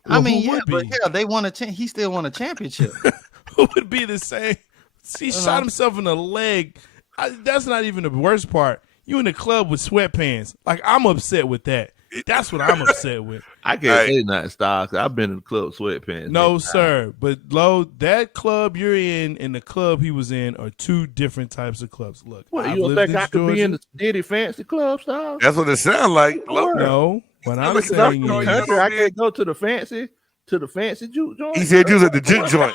I Well, mean, who yeah, would but be? yeah, they won he still won a championship. Who would be the same? He shot himself in the leg. That's not even the worst part. You in the club with sweatpants. Like, I'm upset with that. That's what I'm upset with. I can't Hey. say nothing, Star, 'cause I've been in the club sweatpants. No, sir. But Lo, that club you're in and the club he was in are two different types of clubs. Look, What, I've you don't lived think I could be in the Diddy fancy club, Star? That's what it sounded like. Look, No, what I'm Look, I'm saying from the is, country. I can't go to the fancy juke joint. he said you was at the juke joint.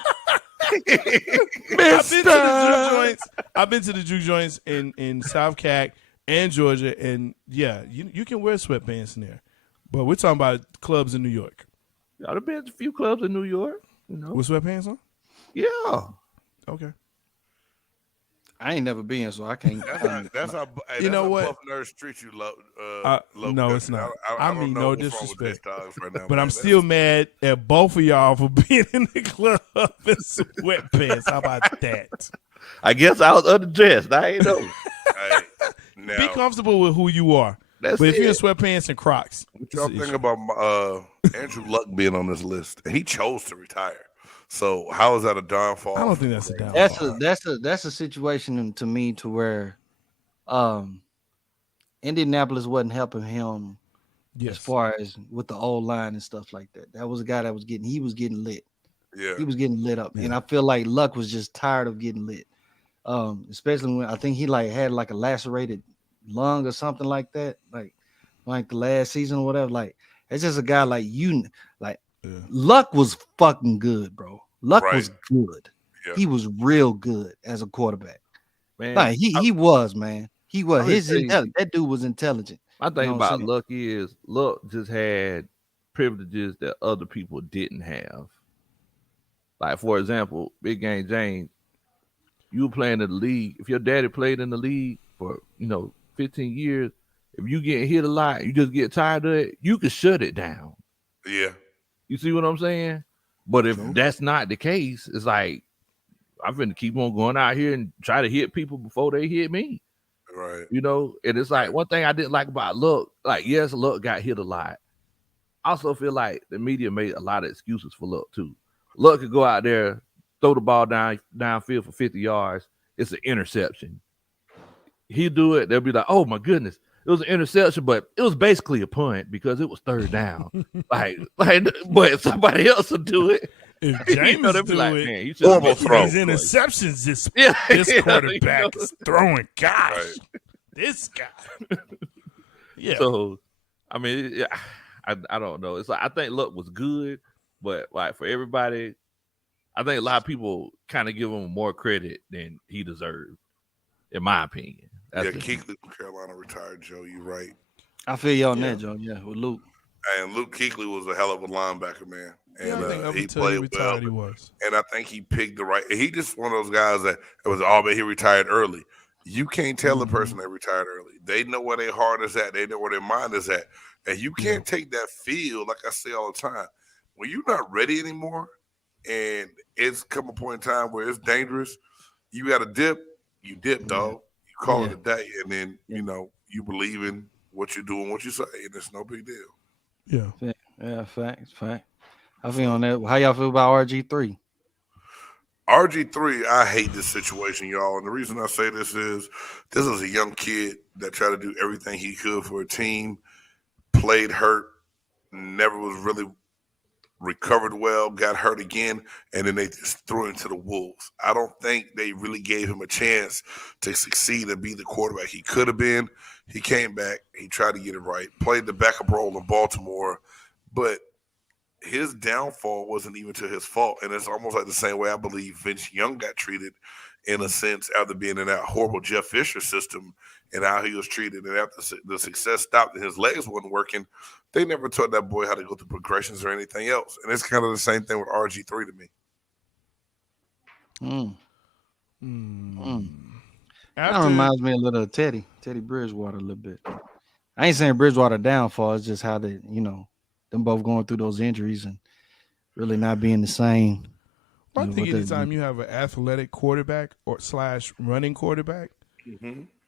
I've been to the juke joints in South Cac and Georgia, and yeah, you can wear sweatpants in there. But we're talking about clubs in New York I've been to a few clubs in New York, you know. with sweatpants on. Yeah. Okay. I ain't never been, so I can't. That's how. Hey, You that's know how what? Buff Nerds treat you, low. No, it's not. I don't mean, know no what's wrong with disrespect. this dogs right now, But man. I'm still mad at both of y'all for being in the club in sweatpants. How about that? I guess I was underdressed. I ain't know. Hey, now, Be comfortable with who you are. That's But if you're in it. sweatpants and Crocs, what y'all think about Andrew Luck being on this list? And he chose to retire. So how is that a downfall? I don't think that's a downfall. That's a situation to me to where Indianapolis wasn't helping him Yes. as far as with the old line and stuff like that. That was a guy that was getting lit. Yeah. He was getting lit up. And I feel like Luck was just tired of getting lit. Especially when I think he had a lacerated lung or something like that, like the last season or whatever. Like, it's just a guy like Luck was fucking good, bro. Luck was good. Yeah. He was real good as a quarterback. Man, Like, he was, man. He was. I would say- That dude was intelligent. my thing You know what I'm about saying? Luck is Luck just had privileges that other people didn't have. Like, for example, Big Game James, you were playing in the league. If your daddy played in the league for 15 years, if you get hit a lot, you just get tired of it, you can shut it down. Yeah. You see what I'm saying? But if that's not the case, it's like I'm finna keep on going out here and try to hit people before they hit me. Right. And it's like one thing I didn't like about Luck, like, yes, Luck got hit a lot. I also feel like the media made a lot of excuses for Luck too. Luck could go out there, throw the ball downfield for 50 yards. It's an interception. He'll do it. They'll be like, oh my goodness, it was an interception, but it was basically a punt because it was third down. like, but somebody else will do it. If You James know, they'll be do like, it, man, you should Horrible these throw. interceptions, this Yeah, quarterback is throwing. Gosh, Right. this guy. Yeah. So, I mean, yeah, I don't know. It's like I think Luck was good, but like for everybody, I think a lot of people kind of give him more credit than he deserved, in my opinion. That's Yeah, just- Kuechly from Carolina retired, Joe. You're right. I feel you on that, Joe. Yeah, with Luke. And Luke Kuechly was a hell of a linebacker, man. And Yeah, I think up he until he played well. retired, he was. And I think he picked the right. He just one of those guys that it was all, but he retired early. You can't tell a person they retired early. They know where their heart is at. They know where their mind is at. And you can't take that field, like I say all the time, when you're not ready anymore and it's come a point in time where it's dangerous, you got to dip, you dip, dog. You call it a day. And then, you know, you believe in what you're doing, what you say, and it's no big deal. Yeah. Yeah, facts. I feel on that. How y'all feel about RG3? RG3, I hate this situation, y'all. And the reason I say this is a young kid that tried to do everything he could for a team, played hurt, never was really recovered well, got hurt again, and then they just threw him to the wolves. I don't think they really gave him a chance to succeed and be the quarterback he could have been. He came back, he tried to get it right, played the backup role in Baltimore, but his downfall wasn't even to his fault. And it's almost like the same way I believe Vince Young got treated in a sense after being in that horrible Jeff Fisher system and how he was treated. And after the success stopped and his legs wasn't working, they never taught that boy how to go through progressions or anything else. And it's kind of the same thing with RG3 to me. That reminds me a little of Teddy Bridgewater a little bit. I ain't saying Bridgewater downfall. It's just how they, you know, them both going through those injuries and really not being the same. I know, think what they anytime do. you have an athletic quarterback or / running quarterback,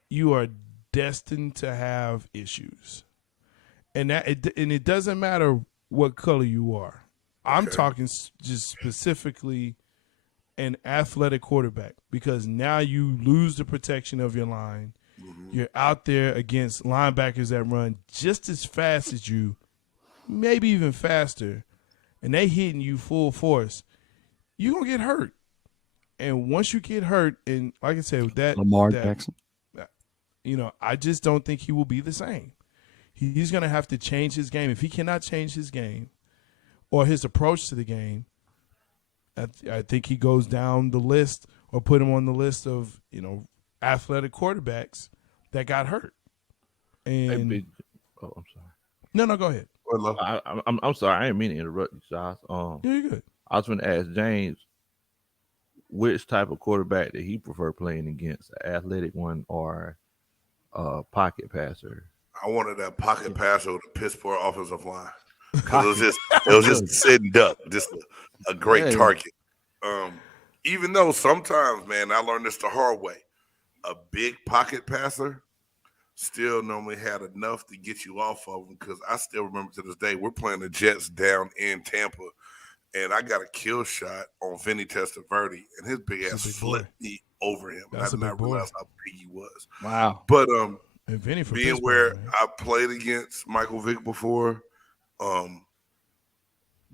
you are destined to have issues, and it doesn't matter what color you are. I'm talking just specifically an athletic quarterback because now you lose the protection of your line. You're out there against linebackers that run just as fast as you, maybe even faster, and they hitting you full force. You're going to get hurt. And once you get hurt, and like I said, with that Lamar that, Jackson. you know, I just don't think he will be the same. He's going to have to change his game. If he cannot change his game or his approach to the game, I think he goes down the list or put him on the list of, you know, athletic quarterbacks that got hurt. And I'm sorry. no, go ahead. I'm sorry. I didn't mean to interrupt you, Josh. Yeah, you're good. I was going to ask James which type of quarterback did he prefer playing against, an athletic one or a pocket passer? I wanted that pocket passer with a piss poor offensive line. Because it was just a sitting duck, just a great target. Even though sometimes, man, I learned this the hard way. A big pocket passer still normally had enough to get you off of them because I still remember to this day, we're playing the Jets down in Tampa, and I got a kill shot on Vinny Testaverde, and his big ass flipped me over him. And I did not realize how big he was. Wow. But And Vinny from being Pittsburgh, where man. I played against Michael Vick before,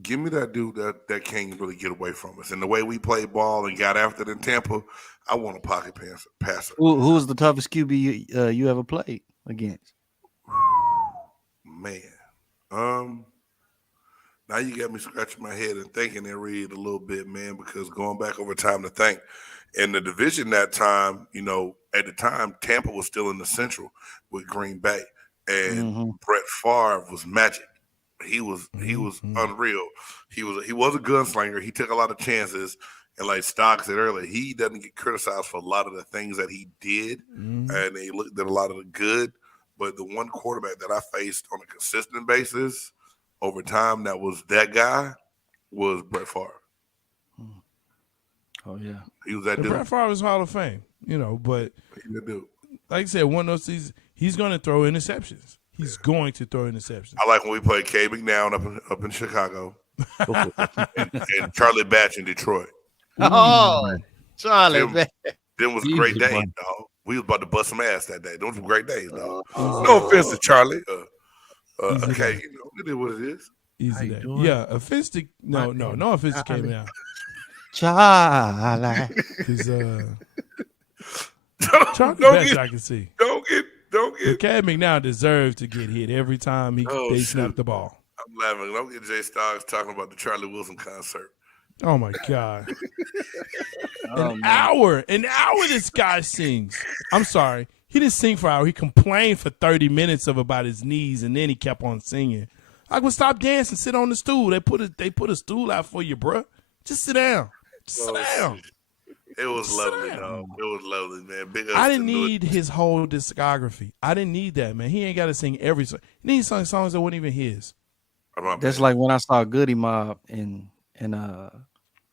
give me that dude that can't really get away from us. And the way we played ball and got after it in Tampa, I want a pocket passer. Who was the toughest QB you ever played against? Man. Now you got me scratching my head and thinking and read a little bit, man, because going back over time to think, in the division that time, you know, at the time, Tampa was still in the Central with Green Bay, and Brett Favre was magic. He was unreal. He was a gunslinger. He took a lot of chances, and like Stock said earlier, he doesn't get criticized for a lot of the things that he did, and he looked at a lot of the good. But the one quarterback that I faced on a consistent basis over time that was that guy was Brett Favre. Oh yeah, he was that dude. Brett Favre is Hall of Fame, you know. But he that dude. Like I said, one of those seasons, he's going to throw interceptions. He's going to throw interceptions. I like when we played K. McNown up in Chicago, and Charlie Batch in Detroit. Oh, Charlie, Them was a great day, dog. We was about to bust some ass that day. Those were great days, dog. No offense to Charlie. Easy Okay, day. it is what it is. Easy How you day. doing? Yeah, offense to no offense to came out. Charlie. Because don't Charlie don't best get I can see. don't get But Cad McNown deserves to get hit every time they snap shoot. the ball. I'm laughing. Don't get Jay Stoggs talking about the Charlie Wilson concert. Oh my God. Oh, An man. hour this guy sings. I'm sorry. He didn't sing for an hour. He complained for 30 minutes about his knees, and then he kept on singing. I would stop dancing, sit on the stool. They put a stool out for you, bruh. Just sit down. Just sit down. It was Sit lovely, down. dog. It was lovely, man. Big ups I to didn't Newitt. need his whole discography. I didn't need that, man. He ain't got to sing every song. He needs to sing songs that weren't even his. My That's bad. like when I saw Goody Mob in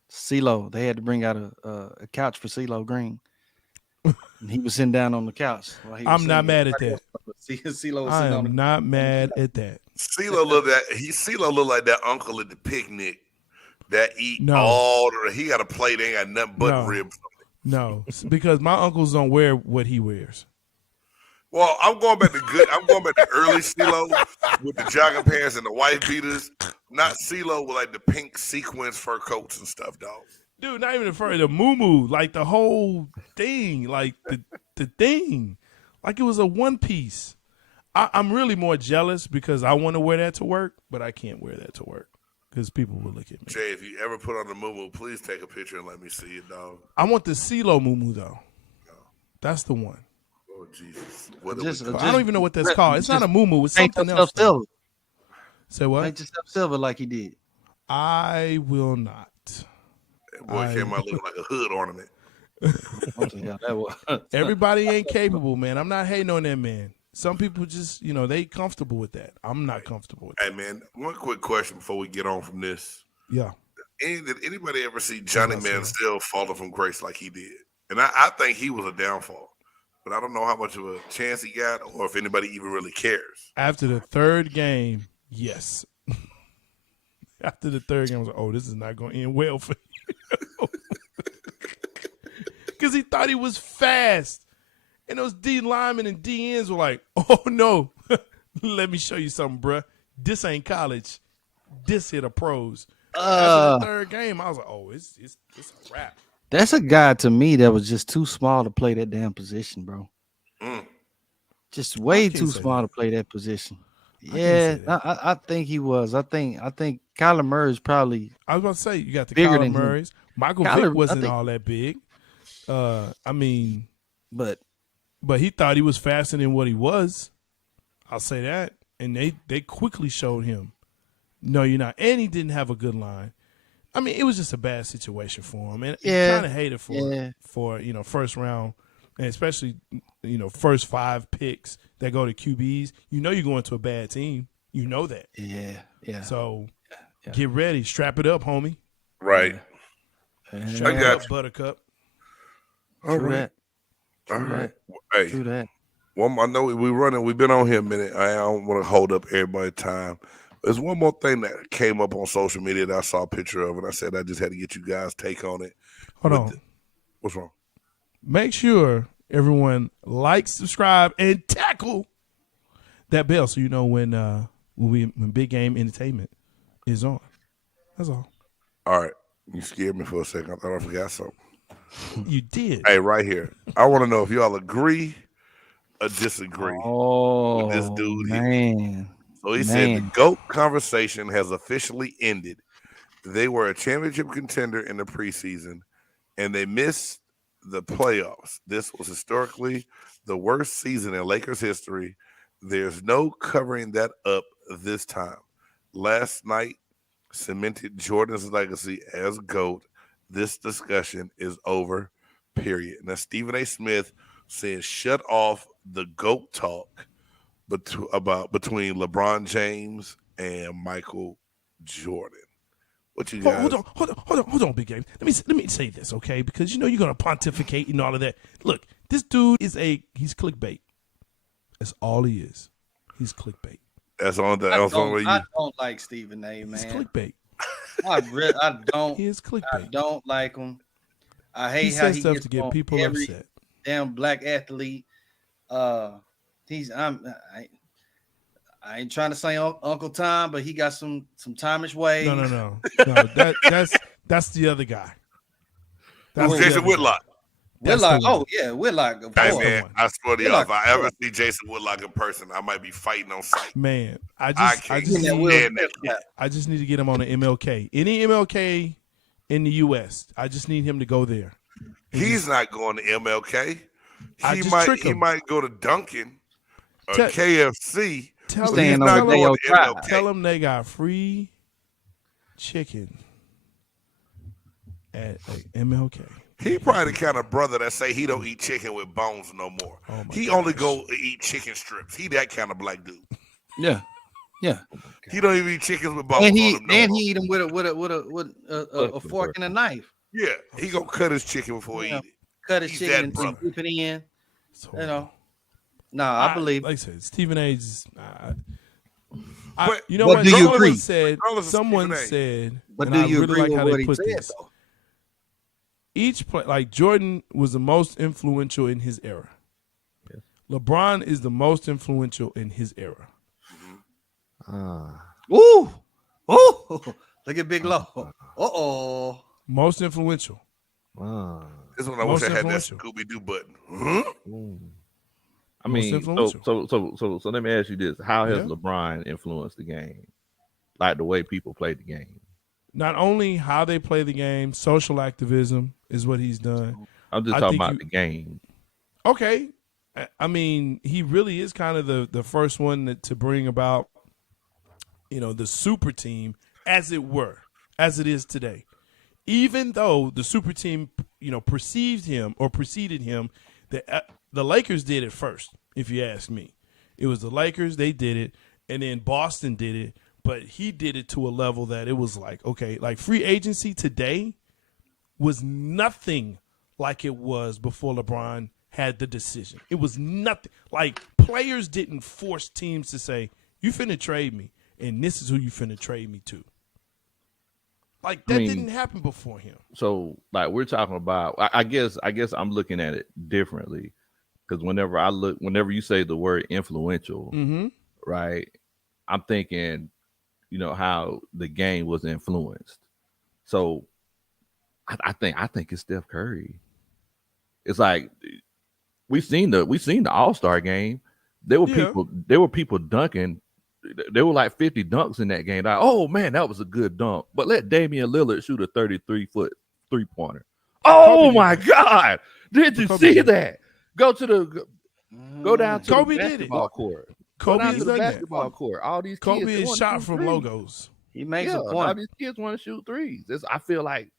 CeeLo. They had to bring out a couch for CeeLo Green. And he was sitting down on the couch. While he was I'm not singing. mad at that. CeeLo was I sitting on am the not mad at that. CeeLo looked like that uncle at the picnic that eat No. all the. He got a plate, ain't got nothing but No. ribs. No, it's because my uncles don't wear what he wears. Well, I'm going back to early CeeLo with the jogging pants and the white beaters. Not CeeLo with like the pink sequins fur coats and stuff, dog. Dude, not even the muumuu, like the whole thing, like the thing, like it was a one piece. I'm really more jealous because I want to wear that to work, but I can't wear that to work because people will look at me. Jay, if you ever put on the moo, please take a picture and let me see it, dog. I want the CeeLo muumuu though. That's the one. Oh Jesus! What Just- it was- I don't even know what that's called. It's not a muumuu. It's Paint something yourself else. though. silver. Say what? Paint yourself silver like he did. I will not. that boy came out looking like a hood ornament. What the hell that was? Everybody ain't capable, man. I'm not hating on that man. Some people just, they comfortable with that. I'm not comfortable with that. Hey man, one quick question before we get on from this. Yeah. Did anybody ever see Johnny Yes, sir. Manziel falling from grace like he did? And I think he was a downfall, but I don't know how much of a chance he got or if anybody even really cares. After the third game, yes. After the third game, I was like, oh, this is not going to end well for you. Because he thought he was fast. And those D linemen and DNs were like, oh, no. Let me show you something, bruh. This ain't college. This here the pros. After the third game, I was like, oh, it's a wrap. That's a guy to me that was just too small to play that damn position, bro. Mm. Just way can't too say small that. to play that position. can't Yeah, say that. I think he was. I think Kyler Murray's probably I was about to say, you got the Bigger Kyler than him. Murrays. Michael Kyler, Vick I wasn't think- all that big. but He thought he was faster than what he was. I'll say that. And they quickly showed him, no, you're not. And he didn't have a good line. I mean, it was just a bad situation for him. And Yeah. kind of hated for first round, and especially, first 5 picks that go to QBs. You're going to a bad team. You know that. yeah. So Yeah. get ready. Strap it up, homie. Right. Strap I it got up, you. Buttercup. All True right. that. All True right. Hey, True that. one more, I know we're running. We've been on here a minute. I don't want to hold up everybody's time. There's one more thing that came up on social media that I saw a picture of, and I said I just had to get you guys' take on it. Hold With on. the- What's wrong? Make sure everyone likes, subscribe, and tackle that bell so you know when Big Game Entertainment is on. That's all. All right. You scared me for a second. I thought I forgot something. You did. Hey, right here. I want to know if y'all agree or disagree. Oh, this dude here. man. So he said the Man. GOAT conversation has officially ended. They were a championship contender in the preseason, and they missed the playoffs. This was historically the worst season in Lakers history. There's no covering that up this time. Last night cemented Jordan's legacy as GOAT. This discussion is over, period. Now, Stephen A. Smith says, shut off the GOAT talk between LeBron James and Michael Jordan. What you guys? Hold on, Big Game. Let me say this, okay? Because you're gonna pontificate and all of that. Look, this dude he's clickbait. That's all he is. He's clickbait. That's on the. I That's on where don't, I you. don't like Stephen A. He's Man. clickbait. I don't. He is I clickbait. don't like him. I hate He how says he stuff gets to get on people every, upset. damn black athlete. He's I ain't trying to say Uncle Tom, but he got some Tomish ways. No. That's the other guy. That's Who's the Jason other guy. Whitlock? That's the Whitlock. one. Oh yeah, Whitlock. Of Hey course. man, one. I swear to y'all, Whitlock, if I of ever course. see Jason Whitlock in person, I might be fighting on sight. Man, I I just can't Getting that need, Will stand Smith that. guy. I just need to get him on an MLK. Any MLK in the U.S. I just need him to go there. He's not going to MLK. I He just might trick he him. might go to Dunkin' or Tell- KFC. Tell but Staying he's on not the going Dale to Drive. MLK. Tell them they got free chicken at MLK. He probably the kind of brother that say he don't eat chicken with bones no more. Oh my He only gosh. go eat chicken strips. He that kind of black dude. Yeah. He don't even eat chickens with bones And on he them no and more. he eat him with a fork and a knife. Yeah, he gonna cut his chicken before he Yeah. eat it. Cut his He's chicken that and brother. dip it in. So, You know. No, I believe. Like I said, Stephen A. is. But- You know But what? do you Someone agree? said. Regardless of Someone Stephen A. said. But and do I you really agree like with how what they he put said this. though? Each play, like Jordan was the most influential in his era. Yes. LeBron is the most influential in his era. Ooh. Look at Big Low. Uh-oh. Most influential. This one I Most wish I had that influential. Scooby Doo button. Huh? I Most mean, influential. so let me ask you this: how has Yeah. LeBron influenced the game, like the way people play the game? Not only how they play the game, social activism is what he's done. I'm just I talking think about you- the game. Okay. I mean, he really is kind of the first one to bring about, the super team, as it were, as it is today. Even though the super team, preceded him, the Lakers did it first, if you ask me. It was the Lakers, they did it, and then Boston did it, but he did it to a level that it was like, okay, like free agency today was nothing like it was before LeBron had the decision. It was nothing. Like, players didn't force teams to say, you finna trade me, and this is who you finna trade me to. Like, that didn't happen before him. So, like we're talking about, I guess I'm looking at it differently because whenever you say the word influential, Mm-hmm. right, I'm thinking, how the game was influenced. So, I think it's Steph Curry. It's like we seen the All-Star game. There were people dunking. There were like 50 dunks in that game. Like, oh man, that was a good dunk. But let Damian Lillard shoot a 33-foot 3-pointer. Oh Kobe my did God! Did you Kobe see did that? Go down to Kobe the did it. basketball court. Go Kobe down has to the done that. basketball court. All these Kobe kids, they is wanna shot shoot from threes. logos. He makes Yeah, a all point. these kids want to shoot threes. I feel like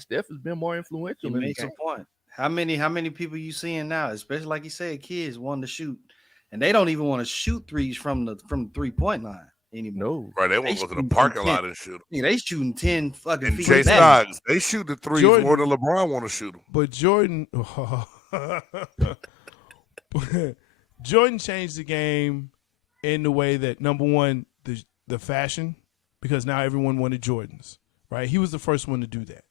Steph has been more He influential in the makes a game. point. How many people you seeing now, especially like you said, kids wanting to shoot, and they don't even want to shoot threes from the 3-point line anymore. No, Right, they won't go to the parking lot and shoot them. Yeah, they shooting 10 fucking And feet Chase back. Knox, they shoot the threes Jordan- more than LeBron want to shoot them. But Jordan, Jordan changed the game in the way that, number one, the fashion, because now everyone wanted Jordans, right? He was the first one to do that.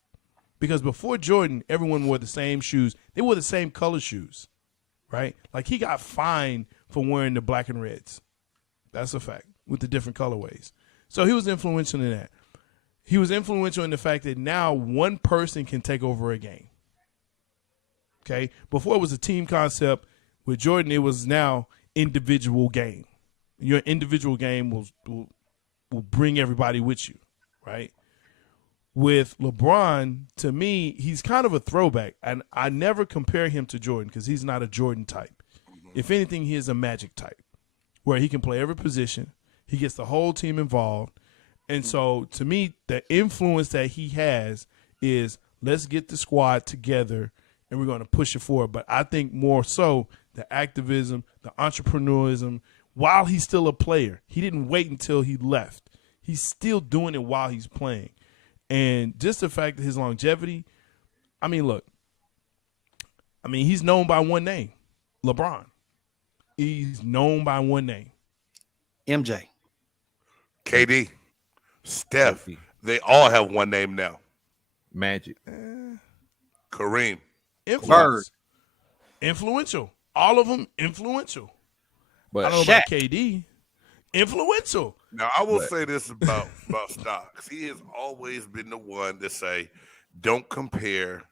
Because before Jordan, everyone wore the same shoes. They wore the same color shoes, right? Like, he got fined for wearing the black and reds. That's a fact, with the different colorways. So he was influential in that. He was influential in the fact that now one person can take over a game. Okay? Before it was a team concept. With Jordan, it was now individual game. Your individual game will bring everybody with you, right? With LeBron, to me, he's kind of a throwback. And I never compare him to Jordan because he's not a Jordan type. If anything, he is a Magic type where he can play every position. He gets the whole team involved. And so, to me, the influence that he has is let's get the squad together and we're going to push it forward. But I think more so the activism, the entrepreneurism, while he's still a player. He didn't wait until he left. He's still doing it while he's playing. And just the fact that his longevity, I mean, look, he's known by one name, LeBron. He's known by one name. MJ. KD, Steph, they all have one name now. Magic. Kareem. Influence. Influential. All of them influential. But I don't know about KD. Influential. Now, I will But- say this about Stocks. He has always been the one to say, don't compare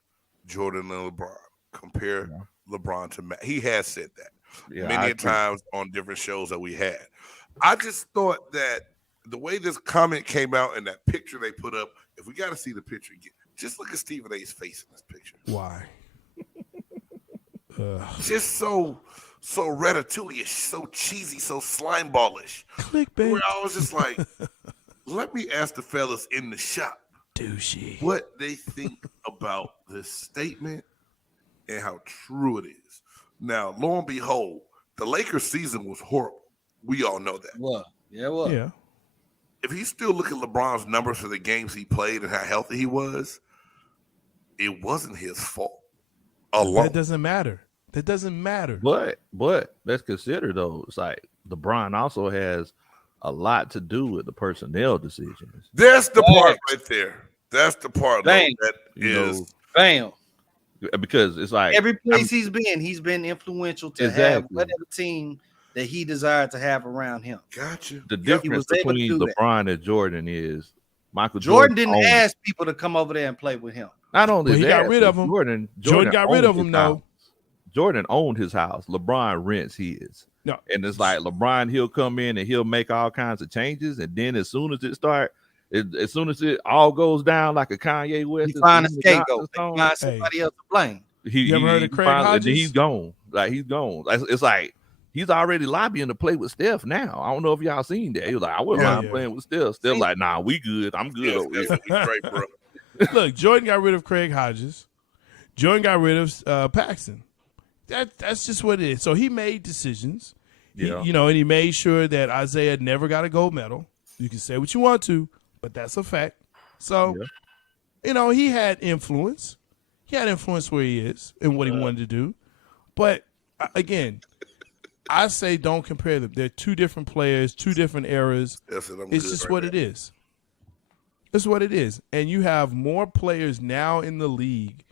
Jordan and LeBron. Compare LeBron to Matt. He has said that yeah, I many agree. times on different shows that we had. I just thought that the way this comment came out and that picture they put up, if we got to see the picture again, just look at Stephen A's face in this picture. Why? Just so ratatouille-ish, so cheesy, so slime ballish. Clickbait. Where I was just like, let me ask the fellas in the shop Douchey. what they think about this statement and how true it is. Now, lo and behold, the Lakers season was horrible. We all know that. What? Yeah, what? Yeah. If you still look at LeBron's numbers for the games he played and how healthy he was, it wasn't his fault alone. That doesn't matter. That doesn't matter. But let's consider though, it's like LeBron also has a lot to do with the personnel decisions. That's the part Facts. right there. That's the part Bang. that You is. know, Bam. because it's like Every place he's been influential to have Exactly. whatever team that he desired to have around him. Gotcha. the he difference was able to between do that. LeBron and Jordan is Michael Jordan didn't owned- ask people to come over there and play with him. Not only But he that, got rid but of him. Jordan got rid owned of him, his though. house. Jordan owned his house. LeBron rents his. No. And it's like LeBron, he'll come in and he'll make all kinds of changes, and then as soon as it start, as soon as it all goes down like a Kanye West, He find a Selena scapegoat. Johnson He song, find somebody else to blame. You ever heard of Craig finally- Hodges? He's gone. Like he's gone. It's like he's already lobbying to play with Steph now. I don't know if y'all seen that. He was like, I wouldn't Yeah. mind playing with Steph. Steph like, nah, we good. I'm good Yes, over here. that's great, bro. Look, Jordan got rid of Craig Hodges. Jordan got rid of Paxson. That's just what it is. So he made decisions. Yeah. And he made sure that Isaiah never got a gold medal. You can say what you want to, but that's a fact. So, he had influence. He had influence where he is and what he wanted to do. But again, I say don't compare them. They're two different players, two different eras. That's it. I'm It's good just right what now. it is. It's what it is. And you have more players now in the league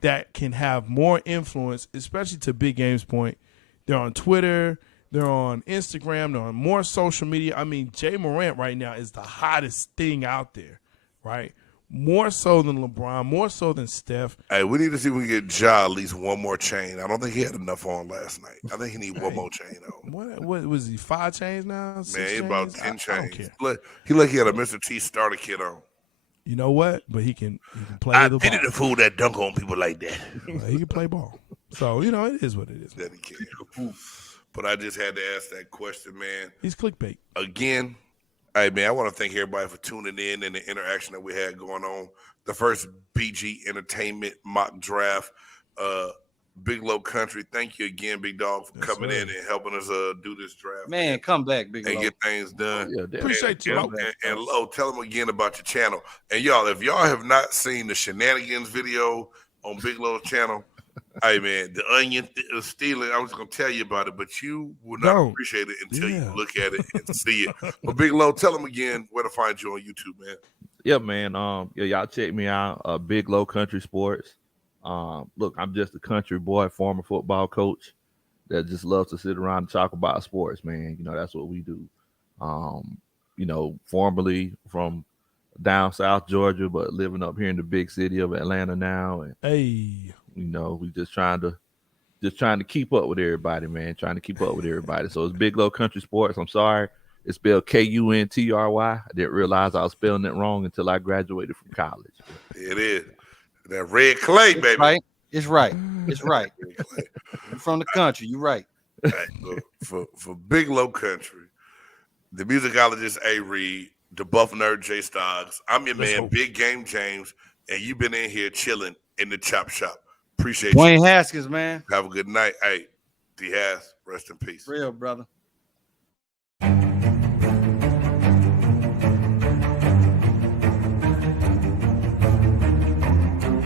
that can have more influence, especially to Big Game's point. They're on Twitter, they're on Instagram, they're on more social media. I mean, Jay Morant right now is the hottest thing out there, right? More so than LeBron, more so than Steph. Hey, we need to see if we can get Ja at least one more chain. I don't think he had enough on last night. I think he need one more chain though. What was he, 5 chains now? 6 Man, he's about chains? 10 I don't chains. care. He like he had a Mr. T starter kit on. You know what? But he can play I the pity ball. the fool that dunk on people like that. He can play ball. So, it is what it is. That he can. But I just had to ask that question, man. He's clickbait. Again, hey man, I want to thank everybody for tuning in and the interaction that we had going on. The first BG Entertainment mock draft. Big Low Country, thank you again, Big Dog, for Yes, coming sir. in and helping us do this draft. Man, come back, Big and Low. get things done. Yeah, definitely. Appreciate you. And, Lo. and Lo, tell them again about your channel. And y'all, if y'all have not seen the shenanigans video on Big Low's channel, hey man, the onion stealing, I was gonna tell you about it, but you will not Don't. appreciate it until Yeah. you look at it and see it. But Big Low, tell them again where to find you on YouTube, man. Yeah, man. Y'all check me out. Big Low Country Sports. Look, I'm just a country boy, former football coach that just loves to sit around and talk about sports, man. That's what we do. Formerly from down South Georgia, but living up here in the big city of Atlanta now. And Hey. we just trying to keep up with everybody, man. Trying to keep up with everybody. So it's Big Low Country Sports. I'm sorry. It's spelled Kuntry. I didn't realize I was spelling it wrong until I graduated from college. It is. That red clay, baby. Right? It's right. It's right. Red clay. You're from the country. You're right. Hey, for Big Low Country, the musicologist A. Reed, the buff nerd Jay Stoggs, I'm your Let's man, hope. Big Game James, and you've been in here chilling in the chop shop. Appreciate you. Wayne Haskins, man. Have a good night. Hey, D. Hass, rest in peace. Real, brother.